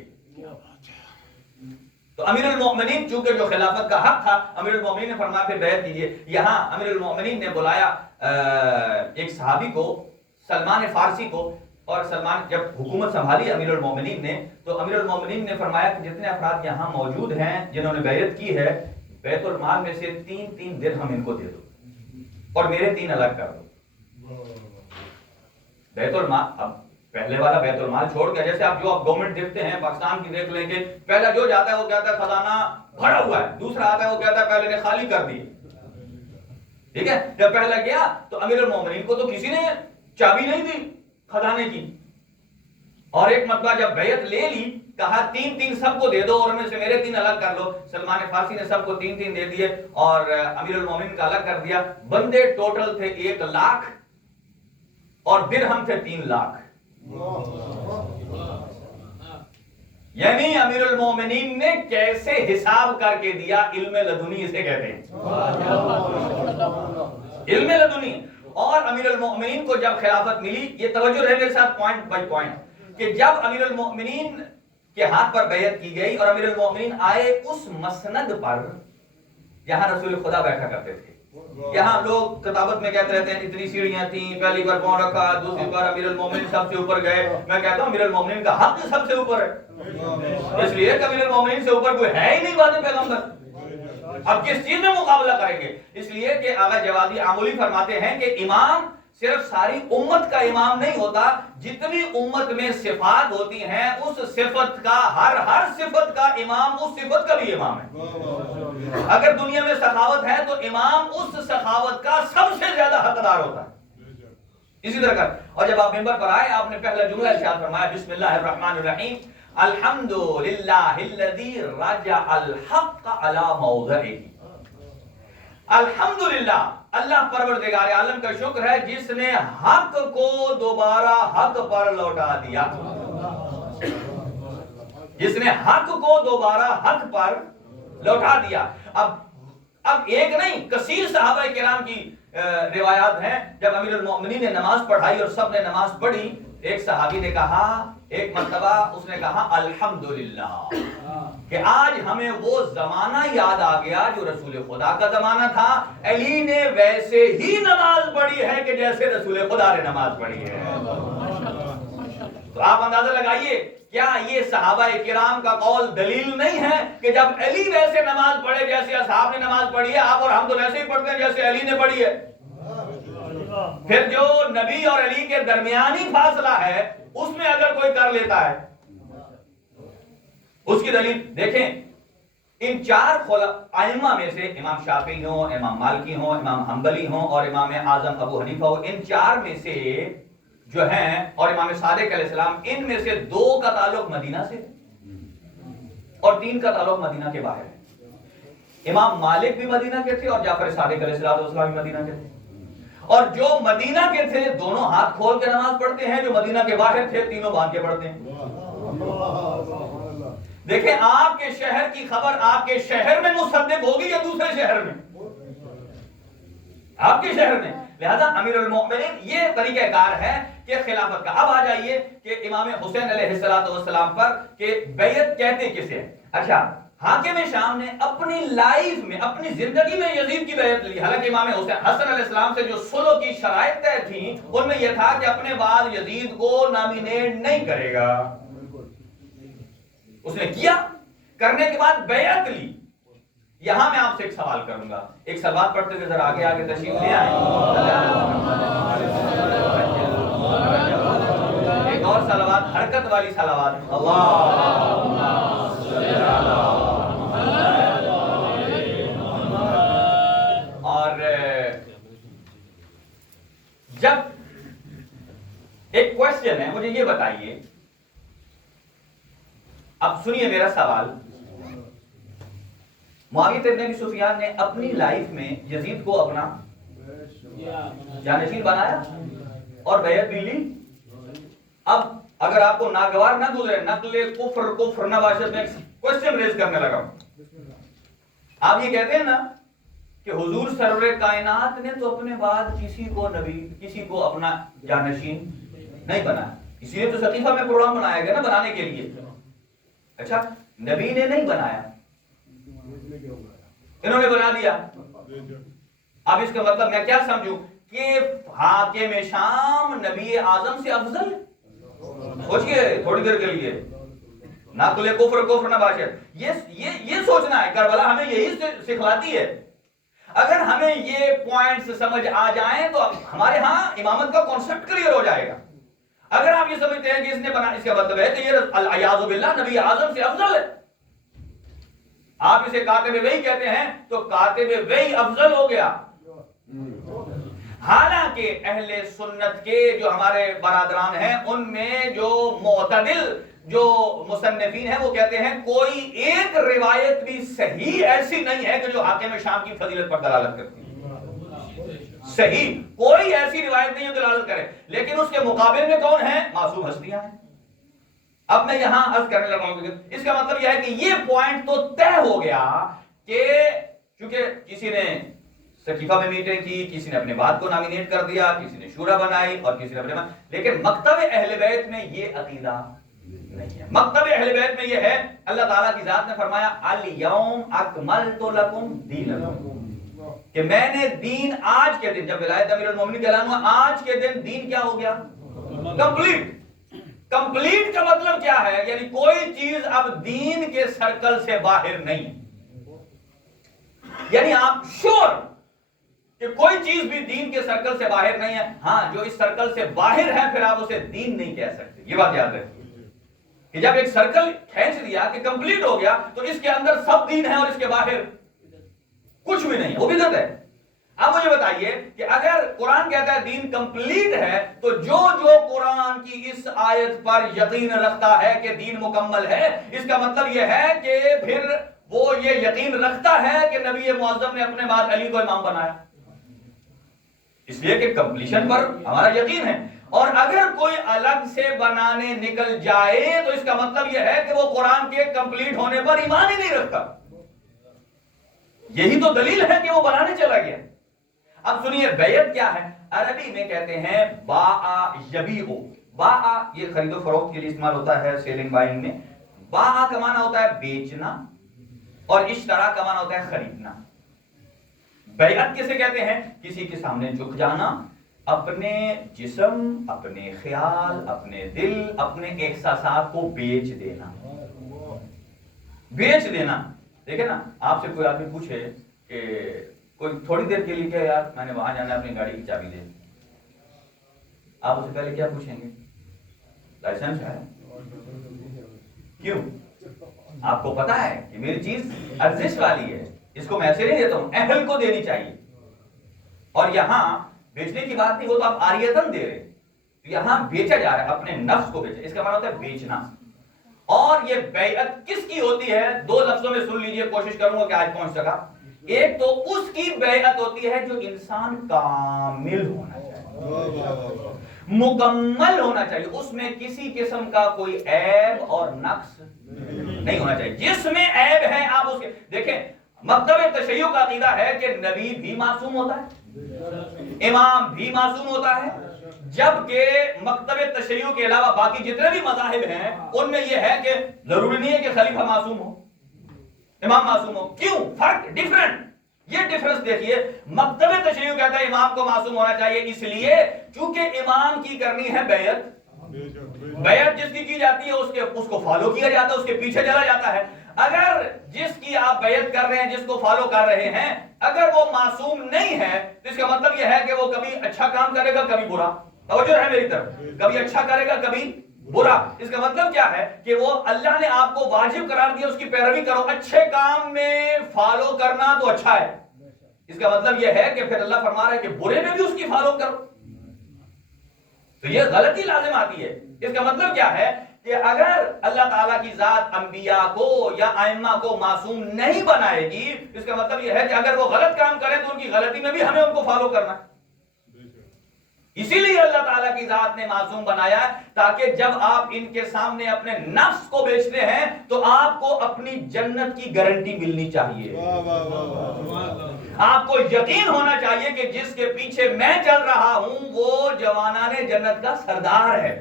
تو امیر المومنین چونکہ جو خلافت کا حق تھا، امیر المومنین نے فرمایا پھر بیعت کیجیے۔ یہاں امیر المومنین نے بلایا ایک صحابی کو، سلمان فارسی کو، اور سلمان جب حکومت سنبھالی امیر المومنین نے، تو امیر المومنین نے فرمایا کہ جتنے افراد یہاں موجود ہیں جنہوں نے بیعت کی ہے، بیت المال میں سے 3 درہم ان کو دے دو اور میرے 3 الگ کر دو۔ بیت المال، اب پہلے والا بیت المال چھوڑ کے، جیسے آپ جو آپ گورنمنٹ دیکھتے ہیں پاکستان کی دیکھ لیں گے، پہلا جو جاتا ہے وہ کہتا ہے خزانہ بھرا ہوا ہے، دوسرا آتا ہے وہ کہتا ہے پہلے نے خالی کر دی۔ ٹھیک ہے، جب پہلا گیا تو امیر المومنین کو تو کسی نے چابی نہیں دی خزانے کی، اور ایک مرتبہ جب بیعت لے لی، کہا 3 سب کو دے دو اور ان میں سے میرے 3 الگ کر لو۔ سلمان فارسی نے سب کو 3 دے دیے اور امیر المومنین کا الگ کر دیا۔ بندے ٹوٹل تھے 1 لاکھ اور درہم تھے 3 لاکھ۔ یعنی امیر المومنین نے کیسے حساب کر کے دیا، علم لدنی اسے کہتے ہیں، علم لدنی۔ اور امیر المومنین کو جب خلافت ملی، یہ توجہ رہے میرے ساتھ پوائنٹ بائی پوائنٹ، کہ جب امیر المومنین کے ہاتھ پر بیعت کی گئی اور امیر المومنین آئے اس مسند پر جہاں رسول خدا بیٹھا کرتے تھے، یہاں لوگ کتابت میں کہتے رہتے ہیں اتنی سیڑھیاں تھیں، پہلی بار پاؤں رکھا، دوسری بار امیر المومنین سب سے اوپر گئے۔ میں کہتا ہوں امیر المومنین کا حق سب سے اوپر ہے، اس لیے کہ امیر المومنین سے اوپر کوئی ہے ہی نہیں بعد پیغمبر۔ اب کس چیز میں مقابلہ کریں گے؟ اس لیے کہ آغا جوادی عاملی فرماتے ہیں کہ امام صرف ساری امت کا امام نہیں ہوتا، جتنی امت میں صفات ہوتی ہیں اس صفت کا، ہر صفت کا امام اس صفت کا بھی امام ہے۔ اگر دنیا میں سخاوت ہے تو امام اس سخاوت کا سب سے زیادہ حقدار ہوتا ہے۔ اسی طرح کر، اور جب آپ ممبر پر آئے آپ نے پہلا جملہ ارشاد فرمایا بسم اللہ الرحمن الرحیم، الحمدللہ الذی رجع الحق علی موضعہ۔ الحمدللہ، اللہ پروردگار عالم کا شکر ہے جس نے حق کو دوبارہ حق پر لوٹا دیا، جس نے حق کو دوبارہ حق پر لوٹا دیا۔ اب ایک نہیں، کثیر صحابہ کرام کی روایات ہیں، جب امیر المومنین نے نماز پڑھائی اور سب نے نماز پڑھی، ایک صحابی نے کہا، ایک مرتبہ اس نے کہا الحمدللہ، کہ آج ہمیں وہ زمانہ یاد آ گیا جو رسول خدا کا زمانہ تھا، علی نے ویسے ہی نماز پڑھی ہے کہ جیسے رسول خدا نے نماز پڑھی ہے۔ تو آپ اندازہ لگائیے، کیا یہ صحابہ کرام کا قول دلیل نہیں ہے کہ جب علی ویسے نماز پڑھے جیسے اصحاب نے نماز پڑھی ہے، آپ اور ہم تو ویسے ہی پڑھتے ہیں جیسے علی نے پڑھی ہے۔ پھر جو نبی اور علی کے درمیانی فاصلہ ہے اس میں اگر کوئی کر لیتا ہے، اس کی دلیل دیکھیں۔ ان 4 ائمہ میں سے امام شافعی ہوں، امام مالکی ہوں، امام حنبلی ہوں اور امام اعظم ابو حنیفہ ہوں، ان 4 میں سے جو ہیں، اور امام صادق علیہ السلام، ان میں سے 2 کا تعلق مدینہ سے اور 3 کا تعلق مدینہ کے باہر ہے۔ امام مالک بھی مدینہ کے تھے اور جعفر صادق علیہ السلام بھی مدینہ کے تھے، اور جو مدینہ کے تھے دونوں ہاتھ کھول کے نماز پڑھتے ہیں، جو مدینہ کے باہر تھے تینوں باندھ کے پڑھتے ہیں۔ دیکھیں آپ کے شہر کی خبر آپ کے شہر میں مصدق ہوگی یا دوسرے شہر میں؟ آپ کے شہر میں۔ لہذا امیر المومنین یہ طریقہ کار ہے کہ خلافت کا۔ اب آ جائیے کہ امام حسین علیہ السلام پر کہ بیعت کہتے کسے ہیں۔ اچھا، حاکم شام نے اپنی لائف میں، اپنی زندگی میں یزید کی بیعت لی، حالانکہ امام حسن علیہ السلام سے جو صلح کی شرائط طے تھیں ان میں یہ تھا کہ اپنے بعد یزید کو نامینیٹ نہیں کرے گا۔ اس نے کیا، کرنے کے بعد بیعت لی۔ یہاں میں آپ سے ایک سوال کروں گا، ایک سوال پڑھتے ہوئے ذرا آگے آگے تشریف لے آئیں۔ ایک اور صلوات، حرکت والی صلوات، اللہم صلی علی محمد۔ اور جب ایک کوشچن ہے، مجھے یہ بتائیے، اب سنیے میرا سوال، معاویہ ابن ابی سفیان نے اپنی لائف میں یزید کو اپنا جانشین بنایا اور بیعت بھی لی۔ اب اگر آپ کو ناگوار نہ گزرے، نقل کفر نباشت میں کوشچن ریز کرنے لگا، آپ یہ کہتے ہیں نا کہ حضور سرور کائنات نے تو اپنے بعد کسی کو نبی، کسی کو اپنا جانشین نہیں بنایا، اسی لیے تو سقیفہ میں پروگرام بنایا گیا نا بنانے کے لیے۔ اچھا، نبی نے نہیں بنایا انہوں نے بنا دیا. اب اس کا مطلب میں کیا سمجھوں کہ حاکم شام نبی اعظم سے افضل ہے؟ سوچئے تھوڑی دیر کے لیے. نہ کلے کفر نہ باشد. یہ سوچنا ہے. کربلا ہمیں یہی سکھلاتی ہے. اگر ہمیں یہ پوائنٹس سمجھ آ جائیں تو ہمارے ہاں امامت کا کانسیپٹ کلیئر ہو جائے گا. اگر آپ یہ سمجھتے ہیں کہ اس نے بنا، اس کا مطلب ہے کہ یہ الیاذ باللہ نبی اعظم سے افضل ہے. آپ اسے کاتب وحی کہتے ہیں تو کاتب وحی افضل ہو گیا. حالانکہ اہل سنت کے جو ہمارے برادران ہیں ان میں جو معتدل جو مصنفین ہیں وہ کہتے ہیں کوئی ایک روایت بھی صحیح ایسی نہیں ہے کہ جو حاکم شام کی فضیلت پر دلالت کرتی ہے. صحیح کوئی ایسی روایت نہیں ہے جو دلالت کرے. لیکن اس کے مقابلے میں کون ہیں؟ معصوم ہستیاں ہیں. اب میں یہاں عرض کرنے لگا ہوں. اس کا مطلب یہ ہے کہ یہ پوائنٹ تو طے ہو گیا کہ چونکہ کسی نے سقیفہ میں میٹنگ کی، کسی نے اپنے بات کو نامینیٹ کر دیا، کسی نے شورا بنائی اور کسی نے اپنے، لیکن مکتب اہل بیت میں یہ عقیدہ نہیں ہے. مکتب اہل بیت میں یہ ہے، اللہ تعالیٰ کی ذات نے فرمایا الیوم اکملت لکم دینکم، کہ میں نے دین آج کے دن، جب ولایت امیر المومنین کا اعلان ہوا، آج کے دن دین کیا ہو گیا؟ کمپلیٹ. کمپلیٹ کا مطلب کیا ہے؟ یعنی کوئی چیز اب دین کے سرکل سے باہر نہیں. یعنی آپ شور کہ کوئی چیز بھی دین کے سرکل سے باہر نہیں ہے. ہاں جو اس سرکل سے باہر ہے پھر آپ اسے دین نہیں کہہ سکتے. یہ بات یاد رکھیے کہ جب ایک سرکل کھینچ دیا کہ کمپلیٹ ہو گیا تو اس کے اندر سب دین ہے اور اس کے باہر کچھ بھی نہیں، وہ بدعت ہے. اب مجھے بتائیے کہ اگر قرآن کہتا ہے دین کمپلیٹ ہے تو جو قرآن کی اس آیت پر یقین رکھتا ہے کہ دین مکمل ہے، اس کا مطلب یہ ہے کہ پھر وہ یہ یقین رکھتا ہے کہ نبی معظم نے اپنے بعد علی کو امام بنایا، اس لیے کہ کمپلیشن پر ہمارا یقین ہے. اور اگر کوئی الگ سے بنانے نکل جائے تو اس کا مطلب یہ ہے کہ وہ قرآن کے کمپلیٹ ہونے پر ایمان ہی نہیں رکھتا. یہی تو دلیل ہے کہ وہ بنانے چلا گیا. اب سنیے بیعت کیا ہے. عربی میں کہتے ہیں باء یبیع. باء یہ خرید و فروخت کے لیے استعمال ہوتا ہے، سیلنگ بائنگ میں. باء کا معنی ہوتا ہے بیچنا اور اشترا کا معنی ہوتا ہے خریدنا. بیعت کسے کہتے ہیں؟ کسی کے سامنے جھک جانا، اپنے جسم، اپنے خیال، اپنے دل، اپنے احساسات کو بیچ دینا. بیچ دینا. دیکھیں نا، آپ سے کوئی آدمی پوچھے کہ کوئی تھوڑی دیر کے لیے کہ یار میں نے وہاں جانا ہے، اپنی گاڑی کی چابی دے، آپ اسے پہلے کیا پوچھیں گے؟ لائسنس ہے؟ کیوں؟ آپ کو پتا ہے کہ میری چیز ارزش والی ہے، اس کو میں ایسے نہیں دیتا ہوں، اہل کو دینی چاہیے. اور یہاں بیچنے کی بات نہیں، وہ تو آپ آریتن دے رہے، یہاں بیچا جا رہا ہے، اپنے نفس کو بیچا. اس کا معنی ہوتا ہے بیچنا. اور یہ بیعت کس کی ہوتی ہے؟ دو لفظوں میں سن لیجئے، کوشش کروں گا کہ آج پہنچ سکا. ایک تو اس کی بیعت ہوتی ہے جو انسان کامل ہونا چاہیے، مکمل ہونا چاہیے، اس میں کسی قسم کا کوئی عیب اور نقص نہیں ہونا چاہیے. جس میں عیب ہے آپ اس کے دیکھیں. مکتب تشیع کا عقیدہ ہے کہ نبی بھی معصوم ہوتا ہے، امام بھی معصوم ہوتا ہے، جبکہ مکتب تشیع کے علاوہ باقی جتنے بھی مذاہب ہیں ان میں یہ ہے کہ ضروری نہیں ہے کہ خلیفہ معصوم ہو، امام معصوم ہو. کیوں؟ فرق، ڈیفرنٹ. یہ ڈیفرنس دیکھیے. مکتب تشیع کہتا ہے امام کو معصوم ہونا چاہیے، اس لیے چونکہ امام کی کرنی ہے بیعت. بیعت جس کی جاتی ہے اس کو فالو کیا جاتا ہے، اس کے پیچھے چلا جاتا ہے. اگر جس کی آپ بیعت کر رہے ہیں، جس کو فالو کر رہے ہیں، اگر وہ معصوم نہیں ہے تو اس کا مطلب یہ ہے کہ وہ کبھی اچھا کام کرے گا کبھی برا. توجہ ہے میری طرف، کبھی اچھا کرے گا کبھی برا. اس کا مطلب کیا ہے کہ وہ اللہ نے آپ کو واجب قرار دیا، اس کی پیروی کرو. اچھے کام میں فالو کرنا تو اچھا ہے، اس کا مطلب یہ ہے کہ پھر اللہ فرما رہا ہے کہ برے میں بھی اس کی فالو کرو. تو یہ غلطی لازم آتی ہے. اس کا مطلب کیا ہے کہ اگر اللہ تعالیٰ کی ذات انبیاء کو یا ائمہ کو معصوم نہیں بنائے گی، اس کا مطلب یہ ہے کہ اگر وہ غلط کام کریں تو ان کی غلطی میں بھی ہمیں ان کو فالو کرنا ہے. اسی لیے اللہ تعالیٰ کی ذات نے معصوم بنایا ہے تاکہ جب آپ ان کے سامنے اپنے نفس کو بیچتے ہیں تو آپ کو اپنی جنت کی گارنٹی ملنی چاہیے. آپ کو یقین ہونا چاہیے کہ جس کے پیچھے میں چل رہا ہوں وہ جوانان جنت کا سردار ہے.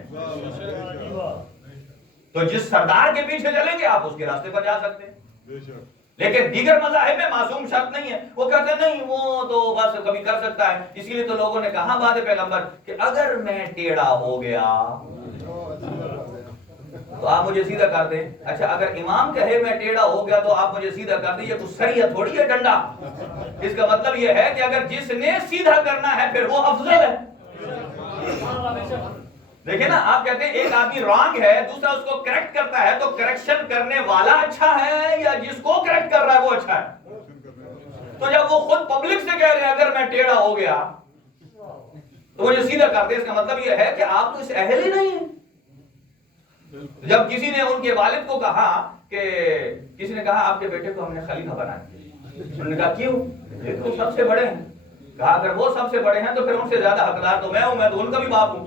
تو جس سردار کے پیچھے چلیں گے آپ اس کے راستے پر جا سکتے ہیں. لیکن دیگر مذاہب میں معصوم شرط نہیں ہے. وہ کہتے ہیں نہیں وہ تو بس کبھی کر سکتا ہے. اسی لیے تو لوگوں نے کہا بعد پیغمبر کہ اگر میں ٹیڑھا ہو گیا تو آپ مجھے سیدھا کر دیں. اچھا اگر امام کہے میں ٹیڑھا ہو گیا تو آپ مجھے سیدھا کر دیں، یہ کچھ سری ہے تھوڑی ہے ڈنڈا. اس کا مطلب یہ ہے کہ اگر جس نے سیدھا کرنا ہے پھر وہ افضل ہے. دیکھیں نا، آپ کہتے ہیں ایک آدمی رانگ ہے، دوسرا اس کو کریکٹ کرتا ہے، تو کریکشن کرنے والا اچھا ہے یا جس کو کریکٹ کر رہا ہے وہ اچھا ہے؟ تو جب وہ خود پبلک سے کہہ رہے ہیں اگر میں ٹیڑھا ہو گیا تو مجھے سیدھا کر دے، اس کا مطلب یہ ہے کہ آپ تو اس اہل ہی نہیں ہیں. جب کسی نے ان کے والد کو کہا کہ کسی نے کہا آپ کے بیٹے کو ہم نے خلیفہ بنا دیا، انہوں نے کہا کیوں؟ یہ تو سب سے بڑے ہیں. کہا اگر وہ سب سے بڑے ہیں تو پھر ان سے زیادہ حقدار تو میں ہوں، میں تو ان کا بھی باپ ہوں.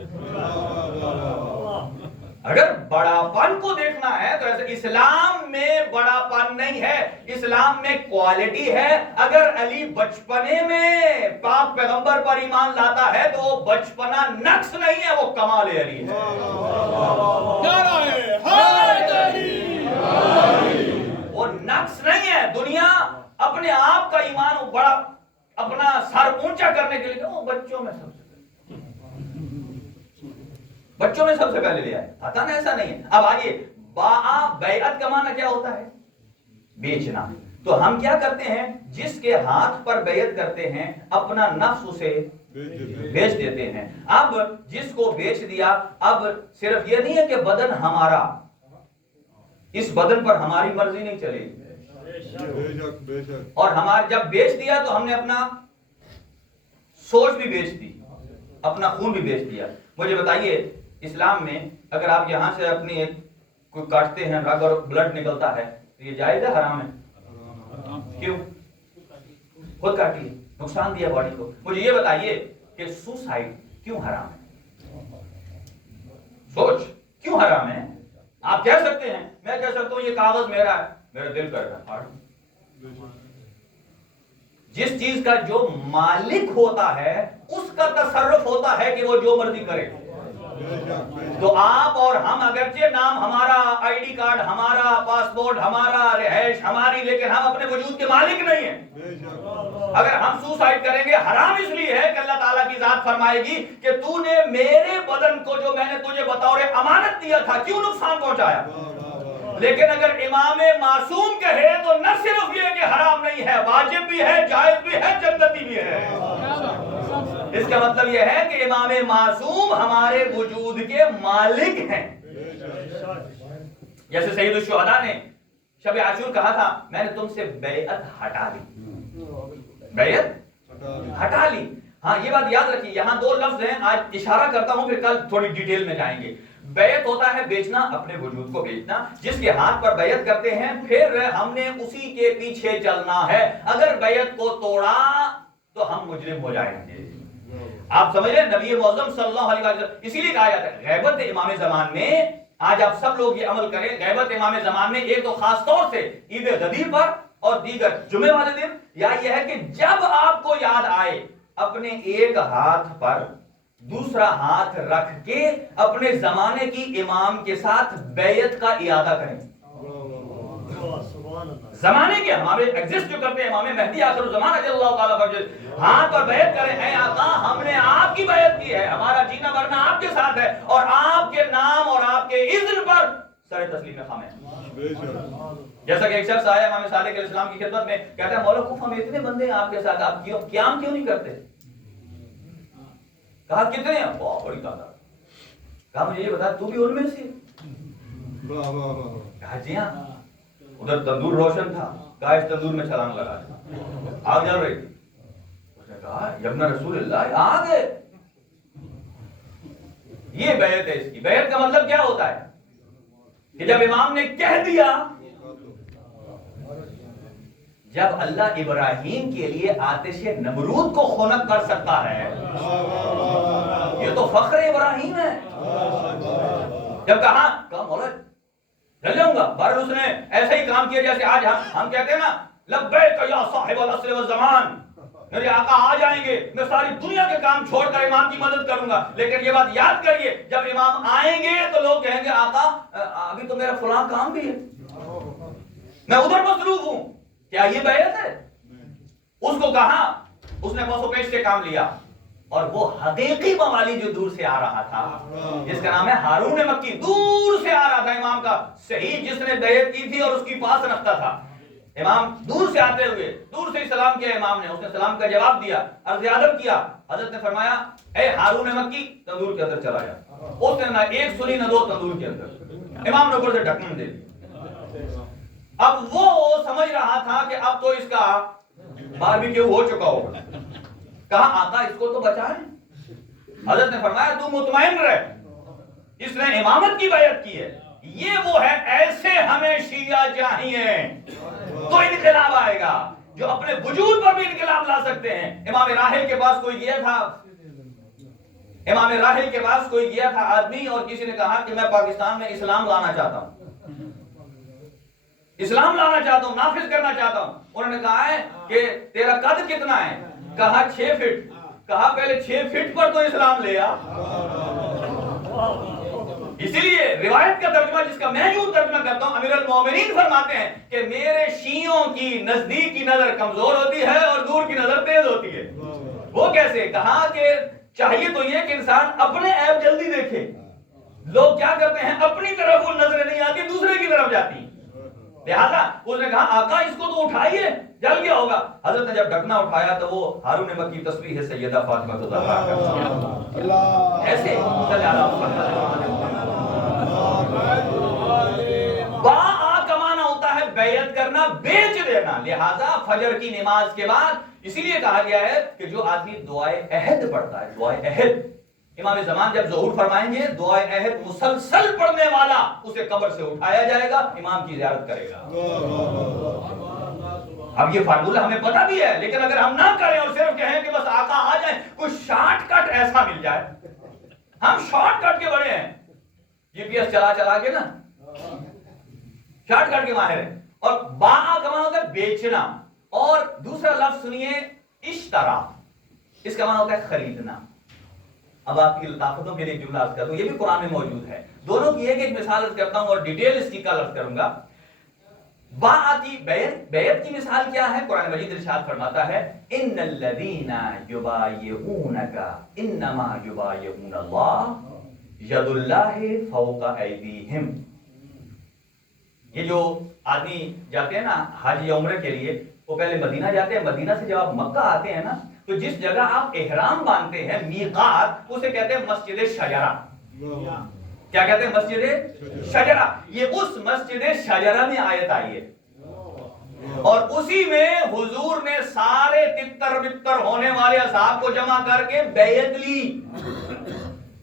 اگر بڑا پن کو دیکھنا ہے تو ایسے اسلام میں بڑا پن نہیں ہے، اسلام میں کوالٹی ہے. اگر علی بچپنے میں پاک پیغمبر پر ایمان لاتا ہے تو وہ بچپنا نقص نہیں ہے، وہ کمال علی ہے. وہ نقص نہیں ہے. دنیا اپنے آپ کا ایمان بڑا اپنا سر اونچا کرنے کے لیے وہ بچوں میں سب سے پہلے لے آئے. پتہ نا ایسا نہیں ہے. اب آگے بیعت کا معنی کیا ہوتا ہے؟ بیچنا. تو ہم کیا کرتے ہیں؟ جس کے ہاتھ پر بیعت کرتے ہیں اپنا نفس اسے بیچ دیتے ہیں. اب جس کو بیچ دیا، اب صرف یہ نہیں ہے کہ بدن ہمارا، اس بدن پر ہماری مرضی نہیں چلے گی. اور ہمارے جب بیچ دیا تو ہم نے اپنا سوچ بھی بیچ دی، اپنا خون بھی بیچ دیا. مجھے بتائیے اسلام میں اگر آپ یہاں سے اپنی ایک کوئی کاٹتے ہیں رگ اور بلڈ نکلتا ہے تو یہ جائز ہے حرام ہے؟ کیوں؟ خود کاٹیے، نقصان دیا باڈی کو. مجھے یہ بتائیے کہ سوسائڈ کیوں حرام ہے؟ سوچ کیوں حرام ہے؟ آپ کہہ سکتے ہیں، میں کہہ سکتا ہوں یہ کاغذ میرا ہے، میرا دل کر رہا ہے. جس چیز کا جو مالک ہوتا ہے اس کا تصرف ہوتا ہے کہ وہ جو مرضی کرے. تو آپ اور ہم اگرچہ نام ہمارا، آئی ڈی کارڈ ہمارا، پاسپورٹ ہمارا، رہائش ہماری، لیکن ہم اپنے وجود کے مالک نہیں ہیں. اگر ہم سوسائڈ کریں گے حرام اس لیے ہے کہ اللہ تعالیٰ کی ذات فرمائے گی کہ تو نے میرے بدن کو جو میں نے تجھے بطور امانت دیا تھا کیوں نقصان پہنچایا. لیکن اگر امام معصوم کہے تو نہ صرف یہ کہ حرام نہیں ہے، واجب بھی ہے، جائز بھی ہے، جنتی بھی ہے. اس کا مطلب یہ ہے کہ امام معصوم ہمارے وجود کے مالک ہیں. جیسے سید الشہداء نے شب عاشور کہا تھا میں نے تم سے بیعت ہٹا لی، بیعت ہٹا لی. ہاں یہ بات یاد رکھیے، یہاں دو لفظ ہیں، آج اشارہ کرتا ہوں پھر کل تھوڑی ڈیٹیل میں جائیں گے. بیعت ہوتا ہے بیچنا، اپنے وجود کو بیچنا. جس کے ہاتھ پر بیعت کرتے ہیں پھر ہم نے اسی کے پیچھے چلنا ہے. اگر بیعت کو توڑا تو ہم مجرم ہو جائیں گے. آپ سمجھ رہے ہیں؟ نبی معظم صلی اللہ علیہ وسلم اسی لیے کہا جاتا ہے غیبت امام زمان میں. آج آپ سب لوگ یہ عمل کریں، غیبت امام زمان میں ایک تو خاص طور سے عید غدیر پر اور دیگر جمعے والے دن، یا یہ ہے کہ جب آپ کو یاد آئے اپنے ایک ہاتھ پر دوسرا ہاتھ رکھ کے اپنے زمانے کی امام کے ساتھ بیعت کا اعادہ کریں. زمانے کے ہمارے ایگزسٹ جو کرتے ہیں امام مہدی آخر الزمان رضی اللہ تعالیٰ عنہ، ہاتھ پر بیعت کریں، اے آقا ہم نے آپ کی بیعت کی ہے، ہمارا جینا مرنا آپ کے ساتھ ہے اور آپ کے نام اور آپ کے اذن پر سر تسلیم خام ہے. جیسا کہ ایک شخص آیا امام صالح علیہ السلام کی خدمت میں، کہتا ہے مولا کوفہ میں اتنے بندے ہیں آپ کے ساتھ، آپ قیام کیوں نہیں کرتے؟ کہا کتنے ہیں؟ بہت بڑی تعداد. کہا مجھے یہ بتا تو بھی ان میں سے؟ کہا جی ہاں. ادھر تندور روشن تھا، کہا اس تندور میں چھلانگ لگا دیا، آگ جل رہی تھی. اس نے کہا یبن رسول اللہ آگ ہے. یہ بیعت ہے. اس کی بیعت کا مطلب کیا ہوتا ہے کہ جب امام نے کہہ دیا، جب اللہ ابراہیم کے لیے آتش نمرود کو خنک کر سکتا ہے، یہ تو فخر ابراہیم ہے. جب کہا مولا جل جاؤں گا، بہر اس نے ایسا ہی کام کیا جیسے آج ہم کہتے ہیں نا لبیک یا صاحب العصر والزمان، میرے آقا آ جائیں گے، میں ساری دنیا کے کام چھوڑ کر امام کی مدد کروں گا. لیکن یہ بات یاد کریے جب امام آئیں گے تو لوگ کہیں گے آقا ابھی تو میرا فلاں کام بھی ہے، میں ادھر مصروف ہوں. کیا یہ بیعت ہے؟ اس کو کہا، اس نے پس و پیش سے کام لیا، اور وہ حقیقی موالی جو دور سے آ رہا تھا جس کا نام ہے ہارون مکی، دور سے آ رہا تھا امام کا صحیح، جس نے بیعت کی تھی اور اس کی پاس رکھتا تھا، امام دور سے آتے ہوئے دور سے سلام کیا امام نے، اس نے سلام کا جواب دیا، عرض ادب کیا، حضرت نے فرمایا اے ہارون مکی تندور کے اندر چلا جا۔ اس نے نہ ایک سنی نہ دو، تندور کے اندر، امام نے اوپر سے ڈھکن دے دی۔ اب وہ سمجھ رہا تھا کہ اب تو اس کا باربیکیو ہو چکا ہوگا، کہا آقا اس کو تو بچائیں۔ حضرت نے فرمایا تو مطمئن رہ، اس نے امامت کی بیعت کی ہے، یہ وہ ہے، ایسے ہمیں شیعہ چاہیے تو انقلاب آئے گا، جو اپنے وجود پر بھی انقلاب لا سکتے ہیں۔ امام راحل کے پاس کوئی گیا تھا، امام راحل کے پاس کوئی گیا تھا آدمی، اور کسی نے کہا کہ میں پاکستان میں اسلام لانا چاہتا ہوں، اسلام لانا چاہتا ہوں، نافذ کرنا چاہتا ہوں۔ انہوں نے کہا ہے کہ تیرا قد کتنا ہے؟ کہا 6 فٹ۔ کہا پہلے 6 فٹ پر تو اسلام لے آ۔ اسی لیے روایت کا ترجمہ جس کا میں یوں ترجمہ کرتا ہوں، امیر المومنین فرماتے ہیں کہ میرے شیعوں کی نزدیک کی نظر کمزور ہوتی ہے اور دور کی نظر تیز ہوتی ہے۔ وہ کیسے؟ کہا کہ چاہیے تو یہ کہ انسان اپنے عیب جلدی دیکھے، لوگ کیا کرتے ہیں اپنی طرف وہ نظریں نہیں آتی، دوسرے کی طرف جاتی، لہذا اس نے کہا آقا اس کو تو اٹھائیے، جل گیا ہوگا۔ حضرت نے جب ڈھکنا اٹھایا تو وہ ہارون مکی تسبیح سیدہ فاطمہ الزہرا ایسے باآ کا معنی ہوتا ہے بیعت کرنا، بیچ دینا، لہذا فجر کی نماز کے بعد اسی لیے کہا گیا ہے کہ جو آدمی دعائے عہد پڑھتا ہے، دعائے عہد، امام زمان جب ظہور فرمائیں گے دعائے عہد مسلسل پڑھنے والا اسے قبر سے اٹھایا جائے گا، امام کی زیارت کرے گا۔ اب یہ فارمولہ ہمیں پتہ بھی ہے، لیکن اگر ہم نہ کریں اور صرف کہیں کہ بس آقا آ جائیں، کوئی شارٹ کٹ ایسا مل جائے، ہم شارٹ کٹ کے بڑے ہیں، جی پی ایس چلا چلا کے نا شارٹ کٹ کے ماہر ہیں۔ اور باآ کا معنی ہوتا ہے بیچنا، اور دوسرا لفظ سنیے اشترا، اس کا معنی ہوتا ہے خریدنا۔ اب آپ کی لطافتوں کے لیے جملہ عرض کرتا ہوں، یہ بھی قرآن میں موجود ہے، دونوں کی ایک مثال عرض کرتا ہوں اور ڈیٹیل اس کی کل عرض کروں گا۔ باآ کی بیعت کی مثال کیا ہے؟ قرآن مجید ارشاد فرماتا ہے ان الذین یبایعونک انما یبایعون اللہ ید اللہ فوق ایدیہم۔ یہ جو آدمی جاتے ہیں نا حج یا عمرے کے لیے، وہ پہلے مدینہ جاتے ہیں، مدینہ سے جب آپ مکہ آتے ہیں نا تو جس جگہ آپ احرام باندھتے ہیں میقات، اسے کہتے ہیں مسجد شجرہ۔ کیا کہتے ہیں؟ مسجد شجرہ۔ یہ اس مسجد شجرہ میں آیت آئی ہے، اور اسی میں حضور نے سارے تتر بتر ہونے والے اصحاب کو جمع کر کے بیعت لی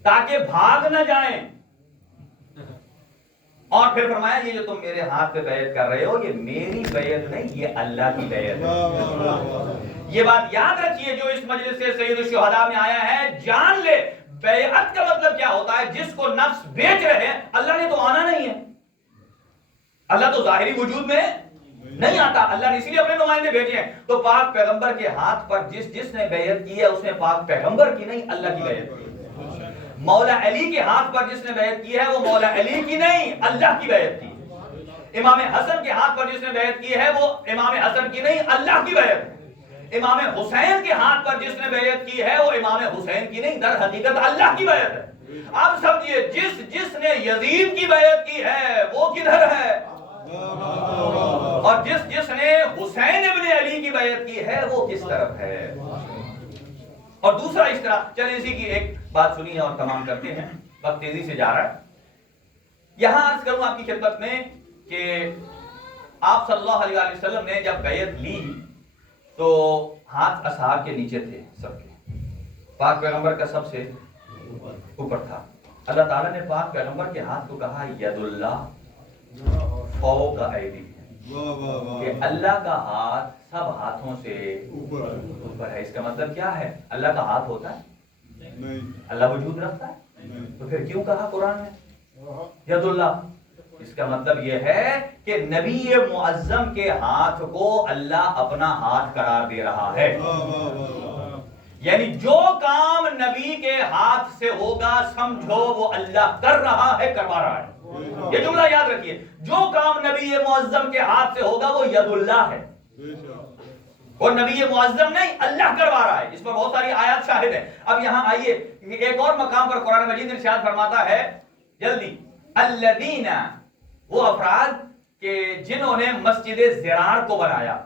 تاکہ بھاگ نہ جائیں، اور پھر فرمایا یہ جو تم میرے ہاتھ پہ بیعت کر رہے ہو یہ میری بیعت نہیں، یہ اللہ کی بیعت ہے۔ یہ بات یاد رکھیے، جو اس مجلس سے سید الشہداء میں آیا ہے جان لے بیعت کا مطلب کیا ہوتا ہے۔ جس کو نفس بیچ رہے ہیں، اللہ نے تو آنا نہیں ہے، اللہ تو ظاہری وجود میں نہیں آتا، اللہ نے اسی لیے اپنے نمائندے بھیجے ہیں۔ تو پاک پیغمبر کے ہاتھ پر جس نے بیعت کی ہے اس نے پاک پیغمبر کی نہیں، اللہ کی بیعت کی۔ مولا علی کے ہاتھ پر جس نے بیعت کی ہے وہ مولا علی کی نہیں، اللہ کی بیعت کی۔ امام حسن کے ہاتھ پر جس نے بیعت کی ہے وہ امام حسن کی نہیں، اللہ کی بیعت ہے۔ امام حسین کے ہاتھ پر جس نے بیعت کی ہے وہ امام حسین کی نہیں، در حقیقت اللہ کی بیعت ہے۔ اب سمجھیے جس نے یزید کی بیعت کی ہے وہ کدھر ہے، اور جس نے حسین ابن علی کی بیعت کی ہے وہ کس طرف ہے۔ اور دوسرا اس طرح، چلیں اسی کی ایک بات سنیے اور تمام کرتے ہیں، وقت تیزی سے جا رہا ہے۔ یہاں عرض کروں آپ کی خدمت میں کہ آپ صلی اللہ علیہ وسلم نے جب بیعت لی تو ہاتھ اصحاب کے نیچے تھے سب کے، پاک پیغمبر کا سب سے اوپر تھا۔ اللہ تعالیٰ نے پاک پیغمبر کے ہاتھ کو کہا ید اللہ فوق ایدیہم، کہ اللہ کا ہاتھ سب ہاتھوں سے اوپر ہے۔ اس کا مطلب کیا ہے؟ اللہ کا ہاتھ ہوتا ہے نہیں، اللہ وجود رکھتا ہے، تو پھر کیوں کہا قرآن میں ید اللہ؟ اس کا مطلب یہ ہے کہ نبی معظم کے ہاتھ کو اللہ اپنا ہاتھ قرار دے رہا ہے، یعنی جو کام نبی کے ہاتھ سے ہوگا سمجھو وہ اللہ کر رہا ہے، کروا رہا ہے۔ یہ جملہ یاد رکھیے، جو کام نبی معظم کے ہاتھ سے ہوگا وہ ید اللہ ہے۔ اور نبی معظم نہیں، اللہ کروا رہا ہے. اس پر بہت ساری آیات شاہد ہیں. اب یہاں آئیے ایک اور مقام پر قرآن مجید ارشاد فرماتا ہے جلدی، الذین، وہ افراد کہ جنہوں نے مسجد زرار کو بنایا،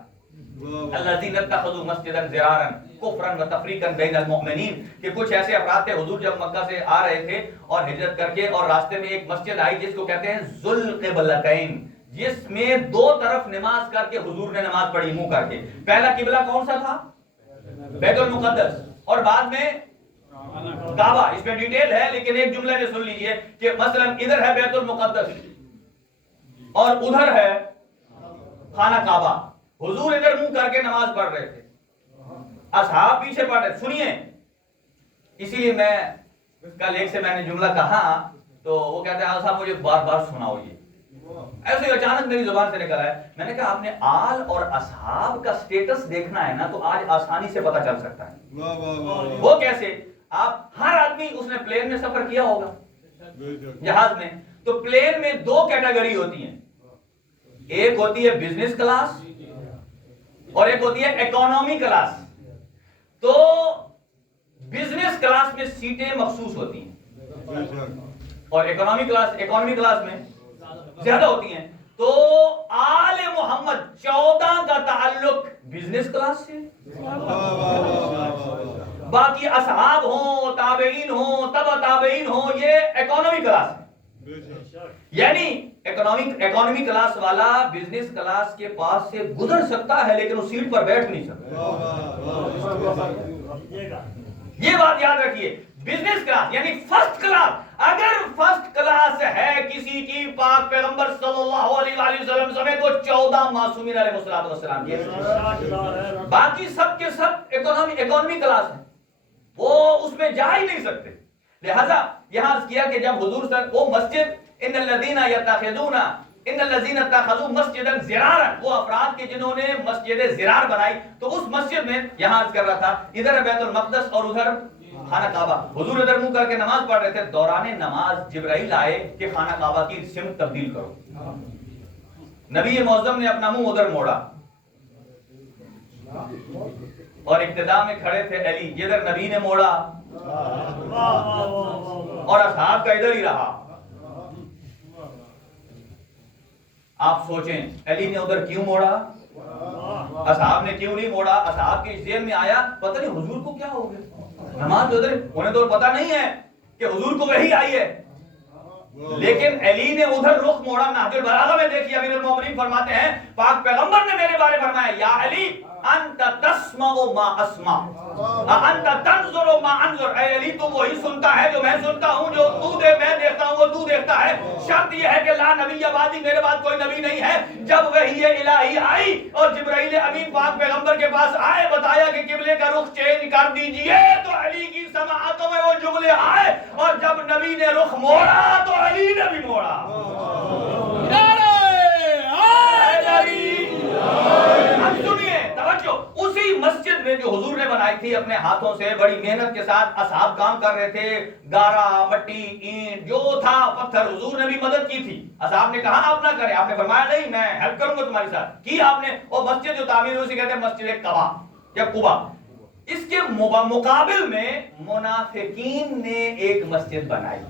الذین اتخذوا مسجدا زرارا کفرا وتفریقا بین المؤمنین، کہ کچھ ایسے افراد تھے حضور جب مکہ سے آ رہے تھے اور ہجرت کر کے، اور راستے میں ایک مسجد آئی جس کو کہتے ہیں ذو القبلتین، جس میں دو طرف نماز کر کے حضور نے نماز پڑھی منہ کر کے. پہلا قبلہ کون سا تھا؟ بیت المقدس، اور بعد میں کعبہ. اس میں ڈیٹیل ہے لیکن ایک جملے میں سن لیجئے کہ مثلا ادھر ہے بیت المقدس اور ادھر ہے خانہ کعبہ. حضور ادھر منہ کر کے نماز پڑھ رہے تھے، اصحاب پیچھے پڑھ رہے. سنیے، اسی لیے میں کل ایک سے میں نے جملہ کہا تو وہ کہتے ہیں صاحب مجھے بار بار سناؤ. یہ ایسے ہی اچانک میری زبان سے نکلا ہے. میں نے کہا آپ نے آل اور اصحاب کا سٹیٹس دیکھنا ہے نا تو آج آسانی سے پتہ چل سکتا ہے. وہ کیسے؟ آپ ہر آدمی اس نے پلین میں سفر کیا ہوگا، جہاز میں، تو پلین میں دو کیٹیگری ہوتی ہیں. ایک ہوتی ہے بزنس کلاس اور ایک ہوتی ہے اکانومی کلاس. تو بزنس کلاس میں سیٹیں مخصوص ہوتی ہیں اور اکانومی کلاس میں زیادہ ہوتی ہیں. تو آل محمد 14 کا تعلق بزنس کلاس سے، باقی اصحاب ہوں، تابعین ہوں، تبع تابعین ہوں، یہ اکانومی کلاس ہے. یعنی اکانومی کلاس والا بزنس کلاس کے پاس سے گزر سکتا ہے لیکن اس سیٹ پر بیٹھ نہیں سکتا. یہ بات یاد رکھیے. بزنس کلاس یعنی فرسٹ کلاس. اگر فرسٹ کلاس ہے کسی کی پاک پیغمبر صلی اللہ علیہ وآلہ وسلم سمیت تو 14 معصومین علیہ السلام کی، باقی سب کے سب اکانومی کلاس ہیں، وہ اس میں جا ہی نہیں سکتے. لہذا یہاں کیا کہ جب حضور صلی وہ مسجد ان الذین اتخذوا مسجدا زرارا، وہ افراد کے جنہوں نے مسجد زرار بنائی، تو اس مسجد میں یہاں عرض کر رہا تھا ادھر بیت المقدس اور ادھر خانہ کعبہ. حضور ادھر منہ کر کے نماز پڑھ رہے تھے. دوران نماز جبرائیل آئے کہ خانہ کعبہ کی سمت تبدیل کرو. نبی معظم نے اپنا منہ ادھر موڑا اور ابتدا میں کھڑے تھے علی، جدھر نبی نے موڑا اور اصحاب کا ادھر ہی رہا. آپ سوچیں علی نے ادھر کیوں موڑا، اصحاب نے کیوں نہیں موڑا؟ اصحاب کے ذہن میں آیا پتہ نہیں حضور کو کیا ہو گیا، نماز ادھر، انہیں تو پتہ نہیں ہے کہ حضور کو وحی آئی ہے. لیکن علی نے ادھر رخ موڑا. نہج البلاغہ میں دیکھیے امیر المومنین فرماتے ہیں پاک پیغمبر نے میرے بارے فرمایا یا علی انت تسمع ما اسمع انت تنظر ما انظر، اے علی تو وہی سنتا ہے جو میں سنتا ہوں، جو تو میں دیکھتا ہوں وہ تو دیکھتا ہے. شرط یہ ہے کہ لا نبی بعدی، میرے بعد کوئی نبی نہیں ہے. جب وحی الہی آئی اور جبرائیل امین پاک پیغمبر کے پاس آئے، بتایا کہ قبلے کا رخ چینج کر دیجئے، تو علی کی سماعتوں میں وہ جملے آئے، اور جب نبی نے رخ موڑا تو علی نے بھی موڑا. اب سنیے توجہ، اسی مسجد میں جو حضور نے بنائی تھی اپنے ہاتھوں سے بڑی محنت کے ساتھ، اصحاب کام کر رہے تھے، گارا، مٹی، اینٹ جو تھا، پتھر، حضور نے بھی مدد کی تھی. اصحاب نے کہا آپ نہ کریں، آپ نے فرمایا نہیں میں ہیلپ کروں گا تمہاری ساتھ کی. آپ نے وہ مسجد جو تعمیر ہوئی اسے کہتے ہیں مسجد قبا یا قبا. اس کے مقابل میں منافقین نے ایک مسجد بنائی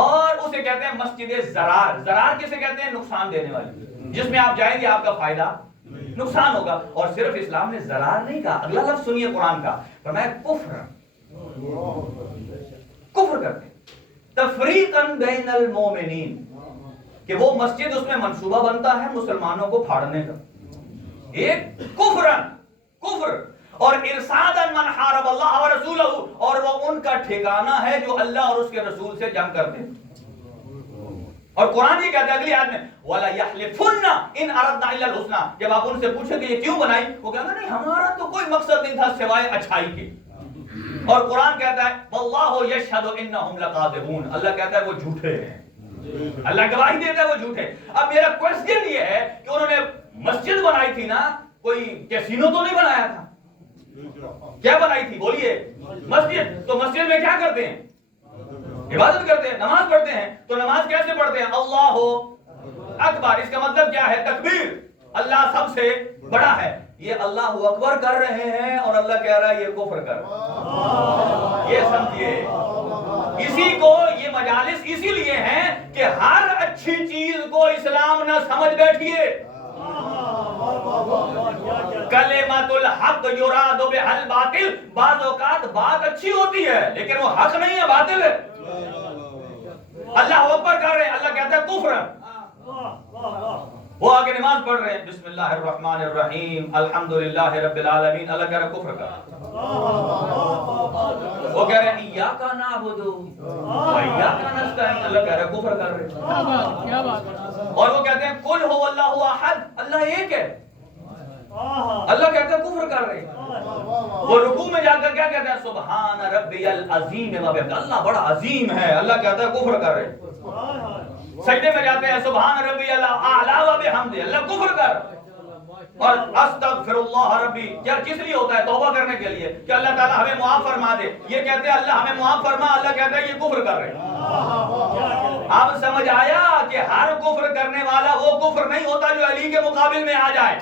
اور اسے کہتے ہیں مسجد زرار. زرار کسے کہتے ہیں؟ نقصان دینے والی، جس میں آپ جائیں گے آپ کا فائدہ نقصان ہوگا. اور صرف اسلام نے زرار نہیں کہا، اگلا لفظ سنیے قرآن کا، فرمایا کفر کرتے تفریقا بین المومنین، کہ وہ مسجد اس میں منصوبہ بنتا ہے مسلمانوں کو پھاڑنے کا. ایک کفر اور ارصادا من حارب اللہ ورسولہ، اور وہ ان کا ٹھکانہ ہے جو اللہ اور اس کے رسول سے جنگ کرتے ہیں. اور قرآن یہ کہتا ہے اگلی آیت میں وَلَا يَحْلِفُنَّ إِنْ أَرَدْنَا إِلَّا الْحُسْنَى، جب آپ ان سے پوچھیں کہ یہ کیوں بنائی، وہ کہتا نہیں ہمارا تو کوئی مقصد نہیں تھا سوائے اچھائی کے. اور قرآن کہتا ہے وَاللَّهُ يَشْهَدُ إِنَّهُمْ لَكَاذِبُونَ، اللہ کہتا ہے وہ جھوٹے ہیں، اللہ گواہی دیتا ہے وہ جھوٹے. اب میرا کوسچن یہ ہے کہ انہوں نے مسجد بنائی تھی نا، کوئی کیسینو تو نہیں بنایا تھا. کیا بنائی تھی بولیے؟ مسجد. تو مسجد میں کیا کرتے ہیں؟ عبادت کرتے ہیں، نماز پڑھتے ہیں. تو نماز کیسے پڑھتے ہیں؟ اللہ اکبر. اس کا مطلب کیا ہے؟ تکبیر. اللہ سب سے بڑا ہے. یہ اللہ اکبر کر رہے ہیں اور اللہ کہہ رہا ہے یہ کفر کر. یہ سمجھیے, اسی کو یہ مجالس اسی لیے ہیں کہ ہر اچھی چیز کو اسلام نہ سمجھ بیٹھیے. کلمۃ الحق یراد بہا الباطل, بعض اوقات بات اچھی ہوتی ہے لیکن وہ حق نہیں ہے, باطل ہے. اللہ اکبر کر رہے ہیں, اللہ کہتا ہے کفر. وہ آگے نماز پڑھ رہے ہیں, بسم اللہ الرحمن الرحیم الحمدللہ رب العالمین, اللہ کہہ رہا ہے کفر کر. وہ کہہ رہے ہیں ایاک نعبد و ایاک نستعین, اللہ کہہ رہا ہے کفر کر رہے ہیں. کیا بات. اور وہ کہتے ہیں قل هو اللہ احد, اللہ ایک ہے, اللہ کہتا ہے کفر کر رہے ہیں. وہ رکوع میں جا کر کیا کہتا ہے سبحان ربی العظیم و بحمدہ, اللہ بڑا عظیم ہے, اللہ کہتا ہے کفر کر رہے ہیں. سجدے میں جاتے ہیں سبحان ربی الاعلی و بحمدہ, اللہ کفر کر. اور استغفر اللہ ربی, کیا کس لیے ہوتا ہے؟ توبہ کرنے کے لیے کہ اللہ تعالیٰ ہمیں معاف فرما دے. یہ کہتے ہیں اللہ ہمیں معاف فرما, اللہ کہتا ہے یہ کفر کر رہے ہیں. اب سمجھ آیا کہ ہر کفر کرنے والا وہ کفر نہیں ہوتا جو علی کے مقابل میں آ جائے.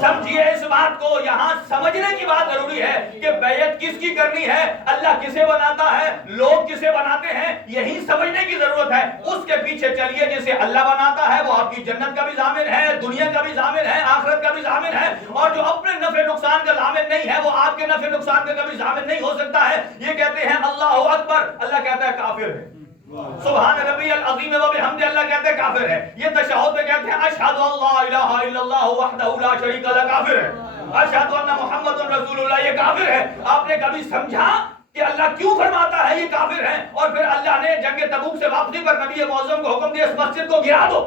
سمجھیے اس بات کو, یہاں سمجھنے کی بات ضروری ہے کہ بیعت کس کی کرنی ہے, اللہ کسے بناتا ہے, لوگ کسے بناتے ہیں, یہی سمجھنے کی ضرورت ہے. اس کے پیچھے چلیے, جسے اللہ بناتا ہے وہ آپ کی جنت کا بھی ضامن ہے, دنیا کا بھی ضامن ہے, آخرت کا بھی ضامن ہے, اور جو اپنے نفع نقصان کا ضامن نہیں ہے وہ آپ کے نفع نقصان کا کبھی ضامن نہیں ہو سکتا ہے. یہ کہتے ہیں اللہ اکبر, اللہ کہتا ہے کافر ہے. سبحان ربی العظیم و بحمدہ, اللہ کہتے ہیں کافر ہے. یہ تشہد میں کہتے ہیں اشہد ان لا الہ الا اللہ وحدہ لا شریک لہ, کافر ہے. اشہد ان محمد رسول اللہ, یہ کافر ہے. آپ نے کبھی سمجھا کہ اللہ کیوں فرماتا ہے یہ کافر ہے, اور پھر اللہ نے جنگ تبوک سے واپسی پر نبی معظم کو حکم دیا اس مسجد کو گرا دو,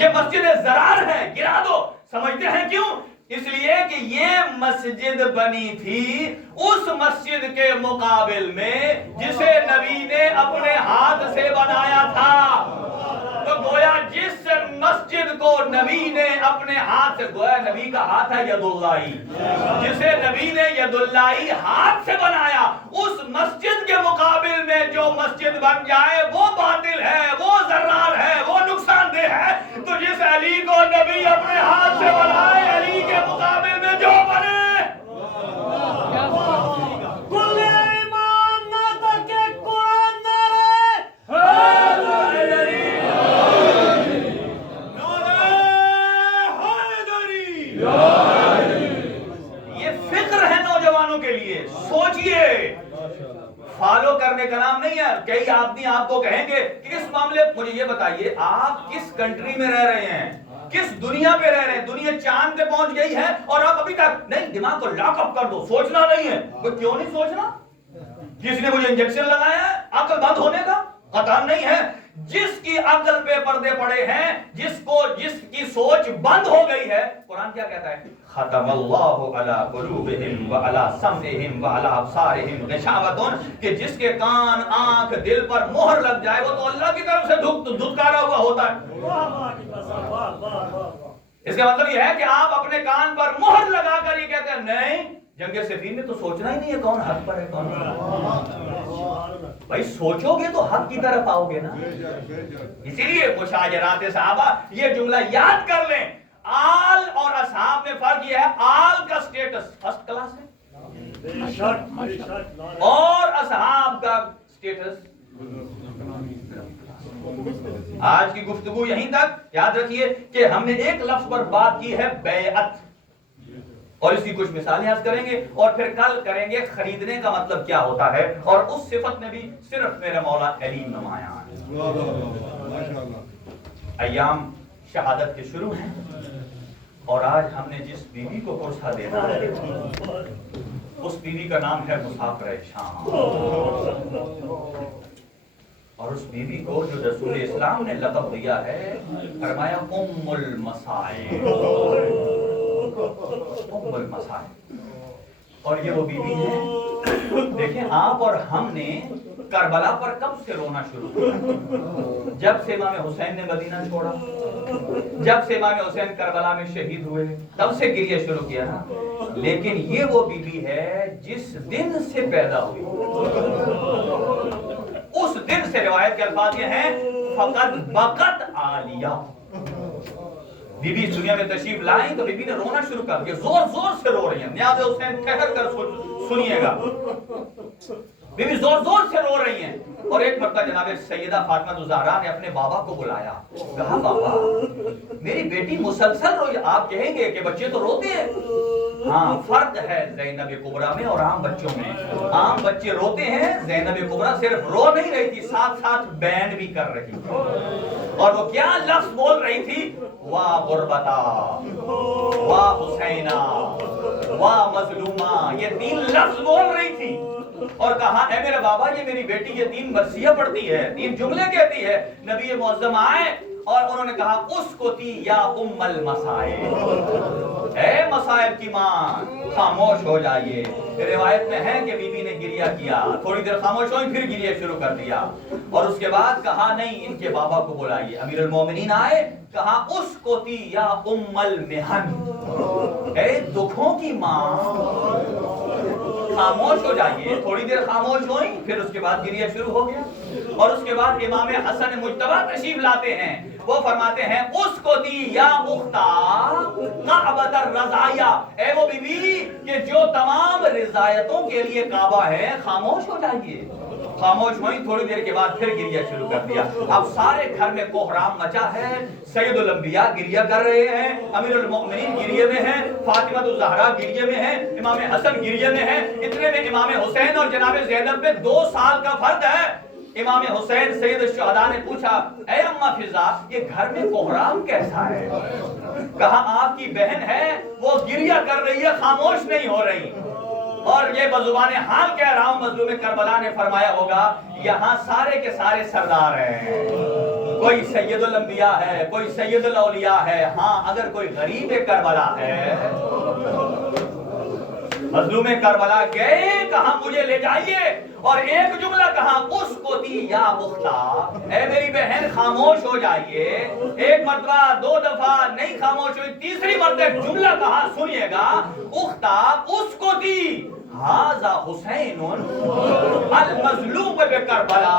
یہ مسجد زرار ہے, گرا دو. سمجھتے ہیں کیوں؟ اس لیے کہ یہ مسجد بنی تھی اس مسجد کے مقابل میں جسے نبی نے اپنے ہاتھ سے بنایا تھا. تو گویا جس مسجد کو نبی نے اپنے ہاتھ سے, گویا نبی کا ہاتھ ہے ید اللہ, جسے نبی نے ید اللہ ہاتھ سے بنایا, اس مسجد کے مقابل میں جو مسجد بن جائے وہ باطل ہے, وہ ضرار ہے, وہ نقصان دہ ہے. تو جس علی کو نبی اپنے ہاتھ سے بنائے, علی کے مقابل میں جو بنے, کل ایمان نہ تکے قرآن نہ رہے, یہ فکر ہے نوجوانوں کے لیے. سوچئے, فالو کرنے کا نام نہیں ہے. کئی آدمی آپ کو کہیں گے کہ اس معاملے, مجھے یہ بتائیے آپ کس کنٹری میں رہ رہے ہیں, کس دنیا پہ رہ رہے ہیں؟ دنیا چاند پہ پہنچ گئی ہے اور آپ ابھی تک نہیں, دماغ کو لاک اپ کر دو, سوچنا نہیں ہے. کیوں نہیں سوچنا؟ کس نے مجھے انجیکشن لگایا ہے عقل بند ہونے کا؟ قطعاً نہیں ہے. جس کی عقل پہ پردے پڑے ہیں, جس کی سوچ بند ہو گئی ہے, قرآن کیا کہتا ہے؟ ختم اللہ علی قلوبہم وعلی سمعہم وعلی ابصارہم غشاوۃ, کہ جس کے کان, آنکھ, دل پر مہر لگ جائے وہ تو اللہ کی طرف سے دھتکارا ہوا ہوتا ہے. اس کا مطلب یہ ہے کہ آپ اپنے کان پر مہر لگا کر یہ کہتے ہیں نہیں, جنگ صفین میں تو سوچنا ہی نہیں ہے کون حق پر ہے کون. بھائی سوچو گے تو حق کی طرف آؤ گے نا. اسی لیے مشاجرات صحابہ, یہ جملہ یاد کر لیں, آل اور اصحاب میں فرق یہ ہے, آل کا سٹیٹس فرسٹ کلاس ہے اور اصحاب کا سٹیٹس. آج کی گفتگو یہیں تک. یاد رکھیے کہ ہم نے ایک لفظ پر بات کی ہے بیعت, اور اس کی کچھ مثالیں عرض کریں گے, اور پھر کل کریں گے خریدنے کا مطلب کیا ہوتا ہے, اور اس صفت میں بھی صرف میرا مولا علی نمایاں ہے. ایام شہادت کے شروع ہیں, اور آج ہم نے جس بیوی کو پرسہ دینا ہے اس بیوی کا نام ہے مسافر شام, اور اس بیوی کو جو رسول اسلام نے لقب دیا ہے, فرمایا ام المصائب, ام المصائب. اور یہ وہ بیوی ہے, دیکھیں آپ اور ہم نے کربلا پر کب سے رونا شروع کیا؟ جب سے امام حسین نے مدینہ چھوڑا, جب سے امام حسین کربلا میں شہید ہوئے, تب سے گریہ شروع کیا نا. لیکن یہ وہ بیوی ہے جس دن سے پیدا ہوئی, اس دن سے روایت کے الفاظ یہ ہیں فقط بقت عالیہ, بی بی دنیا میں تشریف لائیں تو بی بی نے رونا شروع کر دیا، زور زور سے رو رہی ہیں. نیاز حسین ٹھہر کر سنیے گا. بی بی زور زور سے رو رہی ہیں. اور ایک مرتبہ جناب سیدہ فاطمہ الزہرا نے اپنے بابا کو بلایا. کہا بابا میری بیٹی مسلسل روئی. آپ کہیں گے کہ بچے تو روتے ہیں. ہاں فرق ہے زینب کبریٰ میں اور عام بچوں میں. عام بچے روتے ہیں، زینب کبریٰ صرف رو نہیں رہی تھی، ساتھ ساتھ بینڈ بھی کر رہی تھی. اور وہ کیا لفظ بول رہی تھی؟ واہ غربتا، واہ حسینہ، واہ مظلومہ. یہ 3 لفظ بول رہی تھی. اور کہا اے میرے بابا یہ میری بیٹی یہ 3 مرثیہ پڑھتی ہے، 3 جملے کہتی ہے. نبی معظم آئے اور انہوں نے کہا اسکتی یا ام المصائب، اے مصائب کی ماں خاموش ہو جائیے. روایت میں ہے کہ بی بی نے گریہ کیا، تھوڑی دیر خاموش ہوئی پھر گریہ شروع کر دیا. اور اس کے بعد کہا نہیں ان کے بابا کو بلائیے. امیر المومنین آئے، کہا اسکتی یا ام المحن، اے دکھوں کی ماں خاموش ہو جائیے. تھوڑی دیر خاموش ہوئی پھر اس کے بعد گریہ شروع ہو گیا. اور اس کے بعد امام حسن مجتبی تشریف لاتے ہیں. وہ فرماتے ہیں اسکتی یا اختا کعبۃ الرضائیہ، اے وہ بی بی کہ جو تمام رضایتوں کے لیے کعبہ ہے خاموش ہو جائیے. خاموش ہوئی، تھوڑی دیر کے بعد پھر گریہ شروع کر دیا. اب سارے گھر میں کوہرام مچا ہے. سید الانبیاء گریہ کر رہے ہیں، امیر المؤمنین گریہ میں ہیں، فاطمہ الزہرا گریہ میں ہیں، امام حسن گریہ میں ہیں. اتنے میں امام حسین اور جناب زینب میں 2 سال کا فرق ہے. امام حسین سید الشہداء نے پوچھا اے اماں فضا یہ گھر میں کوہرام کیسا ہے؟ کہا آپ کی بہن ہے وہ گریہ کر رہی ہے، خاموش نہیں ہو رہی. اور یہ بزبان حال کہہ رہا ہوں. مظلوم کربلا نے فرمایا ہوگا یہاں سارے کے سارے سردار ہیں، کوئی سید الانبیاء ہے، کوئی سید الاولیاء ہے. ہاں اگر کوئی غریب کربلا ہے. مظلوم کربلا گئے، کہا مجھے لے جائیے. اور ایک جملہ کہا اسکتی یا اختا، اے میری بہن خاموش ہو جائیے. ایک مرتبہ 2 دفعہ نہیں خاموش ہوئی، تیسری مرتبہ جملہ کہا سنیے گا اختا اسکتی ھذا حسین المظلوم بکربلا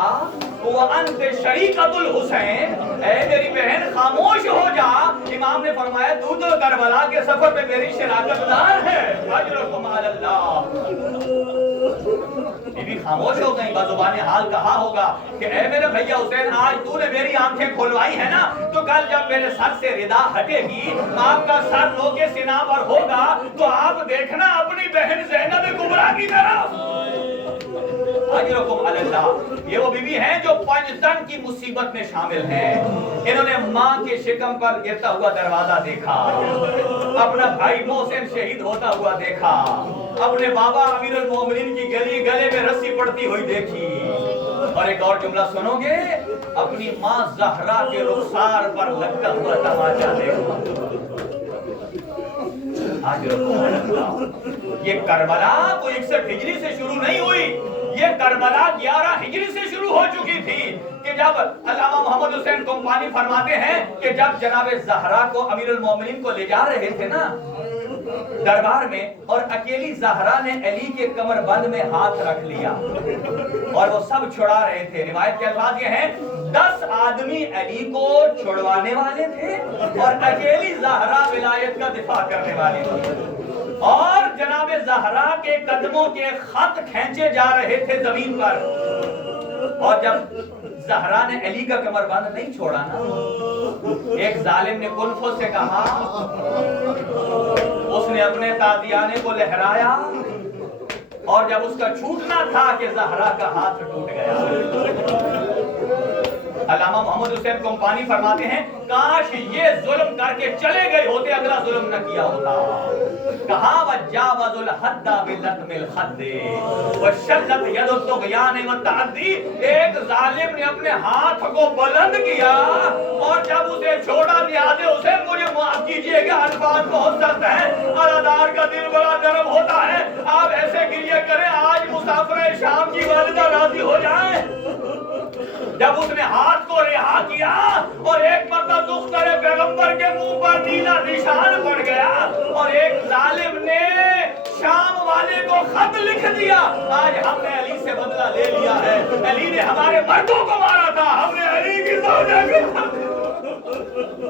وانت شریکۃ الحسین، اے میری بہن خاموش ہو جا. امام نے فرمایا تو کربلا کے سفر میں میری شراکت دار ہے. اجرکم علی اللہ. بی بی خاموش ہو گئی. بزبان حال کہا ہوگا کہ اے میرے بھیا حسین آج تو نے میری آنکھیں کھلوائی ہے نا، تو کل جب میرے سر سے ردا ہٹے گی، آپ کا سر لو کے سینہ پر ہوگا تو آپ دیکھنا اپنی بہن زینب کبریٰ کی طرف. اجرکم علی اللہ. یہ وہ بی بی ہیں جو پنجتن کی مصیبت میں شامل ہیں. انہوں نے ماں کے شکم پر گرتا ہوا دروازہ دیکھا، اپنا بھائی محسن شہید ہوتا ہوا دیکھا، اپنے بابا امیر المومنین کی گلے میں رسی پڑتی ہوئی دیکھی. اور ایک اور جملہ سنو گے، اپنی ماں زہرا کے رخسار پر لگتا ہوا تماچا دیکھا. یہ کربلا کوئی 61 ہجری سے شروع نہیں ہوئی، یہ کربلا 11 ہجری سے شروع ہو چکی تھی. کہ جب علامہ محمد حسین کمپانی فرماتے ہیں کہ جب جناب زہرا کو امیر المومنین کو لے جا رہے تھے نا دربار میں، اور اکیلی زہرا نے علی کے کمر بند میں ہاتھ رکھ لیا اور وہ سب چھڑا رہے تھے. روایت کے الفاظ یہ ہیں 10 آدمی علی کو چھڑوانے والے تھے اور اکیلی زہرا ولایت کا دفاع کرنے والی تھی. اور جناب زہرا کے قدموں کے خط کھینچے جا رہے تھے زمین پر. اور جب زہرا نے علی کا کمر بند نہیں چھوڑا نا، ایک ظالم نے کنفوں سے کہا، اس نے اپنے تازیانے کو لہرایا اور جب اس کا چھوٹنا تھا کہ زہرا کا ہاتھ ٹوٹ گیا. علامہ محمد حسین کمپانی فرماتے ہیں کاش یہ ظلم کر کے چلے گئے ہوتے، اگلا ظلم نہ کیا ہوتا. کہا وجاوز الحد بلطم الخد وشلت ید الطغیان والتعدی. ایک ظالم نے اپنے ہاتھ کو بلند کیا اور جب اسے چھوڑا نیاز حسین مجھے معاف کیجئے گا الفاظ بہت سخت ہیں، ادادار کا دل بڑا نرم ہوتا ہے. آپ ایسے گریہ کریں آج مسافر شام کی والدہ راضی ہو جائیں. جب اس نے ہاتھ کو رہا کیا اور ایک مرتبہ دختر پیغمبر کے منہ پر نیلا نشان پڑ گیا اور ایک ظالم نے شام والے کو خط لکھ دیا، آج ہم نے علی سے بدلہ لے لیا ہے، علی نے ہمارے مردوں کو مارا تھا، ہم نے علی کی زوجہ کو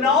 9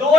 2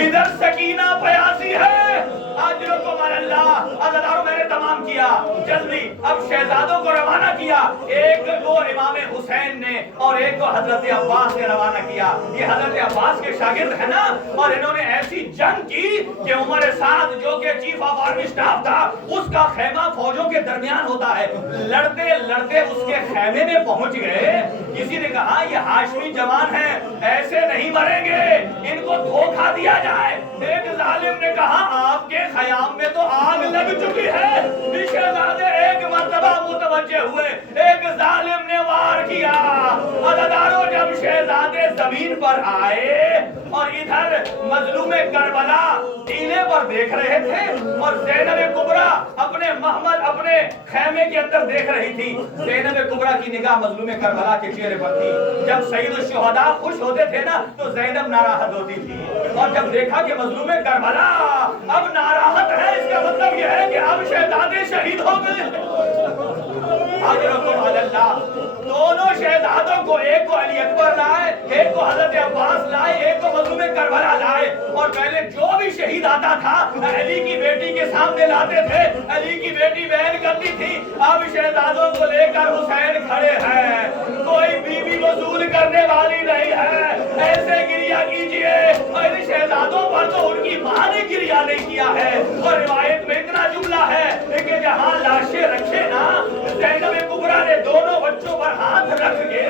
ادھر سکینہ پیاسی ہے. اجرکم اللہ. عزاداروں میں نے تمام کیا جلدی. اب شہزادوں کو روانہ کیا. ایک کو امام حسین نے اور ایک کو حضرت عباس نے روانہ کیا. یہ حضرت عباس کے شاگرد ہیں نا, اور انہوں نے ایسی جنگ کی کہ عمر سعد جو کہ چیف آف آرمی اسٹاف تھا, اس کا خیمہ فوجوں کے درمیان ہوتا ہے. لڑتے لڑتے اس کے خیمے میں پہنچ گئے. کسی نے کہا یہ ہاشمی جوان ہیں, ایسے نہیں مریں گے, ان کو دھوکہ دیا جائے. ایک ظالم نے کہا آپ کے خیام میں تو آگ لگ چکی ہے. شہزادے ایک مرتبہ متوجہ ہوئے, ایک ظالم نے وار کیا. عزاداروں جب شہزادے زمین پر آئے اور ادھر مظلوم کربلا ٹیلے پر دیکھ رہے تھے, اور زینب کبریٰ اپنے محمل اپنے خیمے کے اندر دیکھ رہی تھی. زینب کبریٰ کی نگاہ مظلوم کربلا کے چہرے پر تھی. جب سید الشہداء خوش ہوتے تھے نا تو زینب ناراحت ہوتی تھی, اور جب دیکھا کہ مظلوم کربلا اب ناراحت ہے, اس کا مطلب یہ ہے کہ اب شہزادے شہید ہو گئے. اجرکم اللہ. دونوں شہزادوں کو, ایک کو علی اکبر لائے, ایک کو حضرت عباس لائے, ایک کو مظلوم کربلا لائے, اور پہلے جو بھی شہید آتا تھا علی کی بیٹی کے سامنے لاتے تھے. علی کی بیٹی بیان کرتی تھی. اب شہزادوں کو لے کر حسین کھڑے ہیں, کوئی بیوی وصول کرنے والی نہیں ہے, ایسے گریہ کیجئے. اور ان شہزادوں پر تو ان کی ماں نے گریہ نہیں کیا ہے. اور روایت میں اتنا جملہ ہے کہ جہاں لاشیں رکھے نا, زینب کبریٰ نے دونوں بچوں پر ہاتھ رکھ کے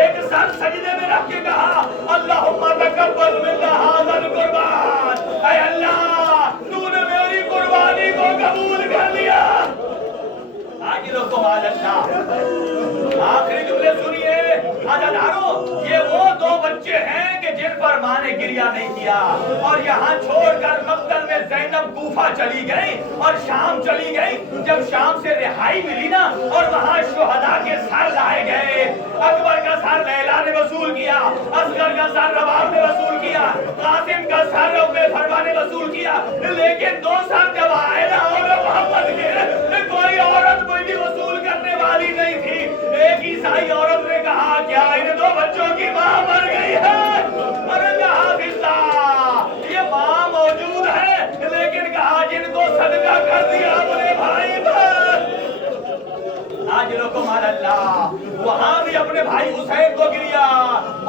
ایک سر سجدے میں رکھ کے کہا اللہم تقبل منا ھذا القربان. اے اللہ تو نے میری قربانی کو قبول کر لیا. اجرکم اللہ. آخری جملے سنیے عزاداروں, یہ وہ دو بچے ہیں کہ جن پر ماں نے گریہ نہیں کیا, اور یہاں چھوڑ کر مقتل میں زینب کوفہ چلی گئی اور شام چلی گئی. جب شام سے رہائی ملی نا, اور وہاں شہداء کے سر لائے گئے. اکبر کا سر لیلا نے وصول کیا, اصغر کا سر رباب نے وصول کیا, قاسم کا سر ام فروا نے وصول کیا, لیکن دو سر جب آئے نا اور محمد کے, کوئی عورت کوئی بھی وصول کرنے والی نہیں تھی. ایک عیسائی عورت نے کہا کیا ان دو بچوں کی ماں مر گئی ہے؟ اور کہا باللہ یہ ماں موجود ہے, لیکن کہا جن کو صدقہ کر دیا اپنے بھائی پر. اجرکم اللہ. وہاں بھی اپنے بھائی حسین کو گریا,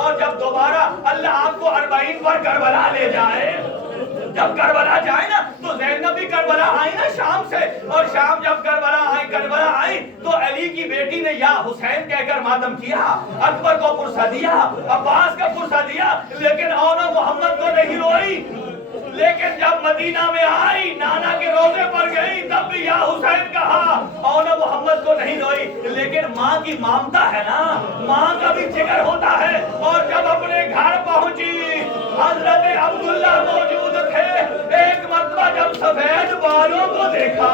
اور جب دوبارہ اللہ آپ کو 40 پر کربلا لے جائے, جب کربلا جائے نا تو زینب بھی کربلا آئی نا شام سے, اور شام جب کربلا آئی تو علی کی بیٹی نے یا حسین کہہ کر ماتم کیا. اکبر کو پرسہ دیا, عباس کا پرسہ دیا, لیکن اونا محمد کو نہیں روئی. لیکن جب مدینہ میں آئی, نانا کے روزے پر گئی, تب بھی یا حسین کہا, اونا محمد کو نہیں روئی. لیکن ماں کی مامتا ہے نا, ماں کا بھی جگر ہوتا ہے. اور جب اپنے گھر پہنچی, حضرت عبداللہ موجود تھے. ایک مرتبہ جب سفید بالوں کو دیکھا,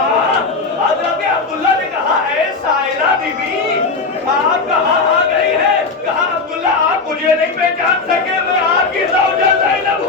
حضرت عبداللہ نے کہا اے سائلہ بی بی, آپ کہاں آ گئی ہے؟ کہا عبداللہ آپ مجھے نہیں پہچان سکے, میں آپ کی زوجہ زینب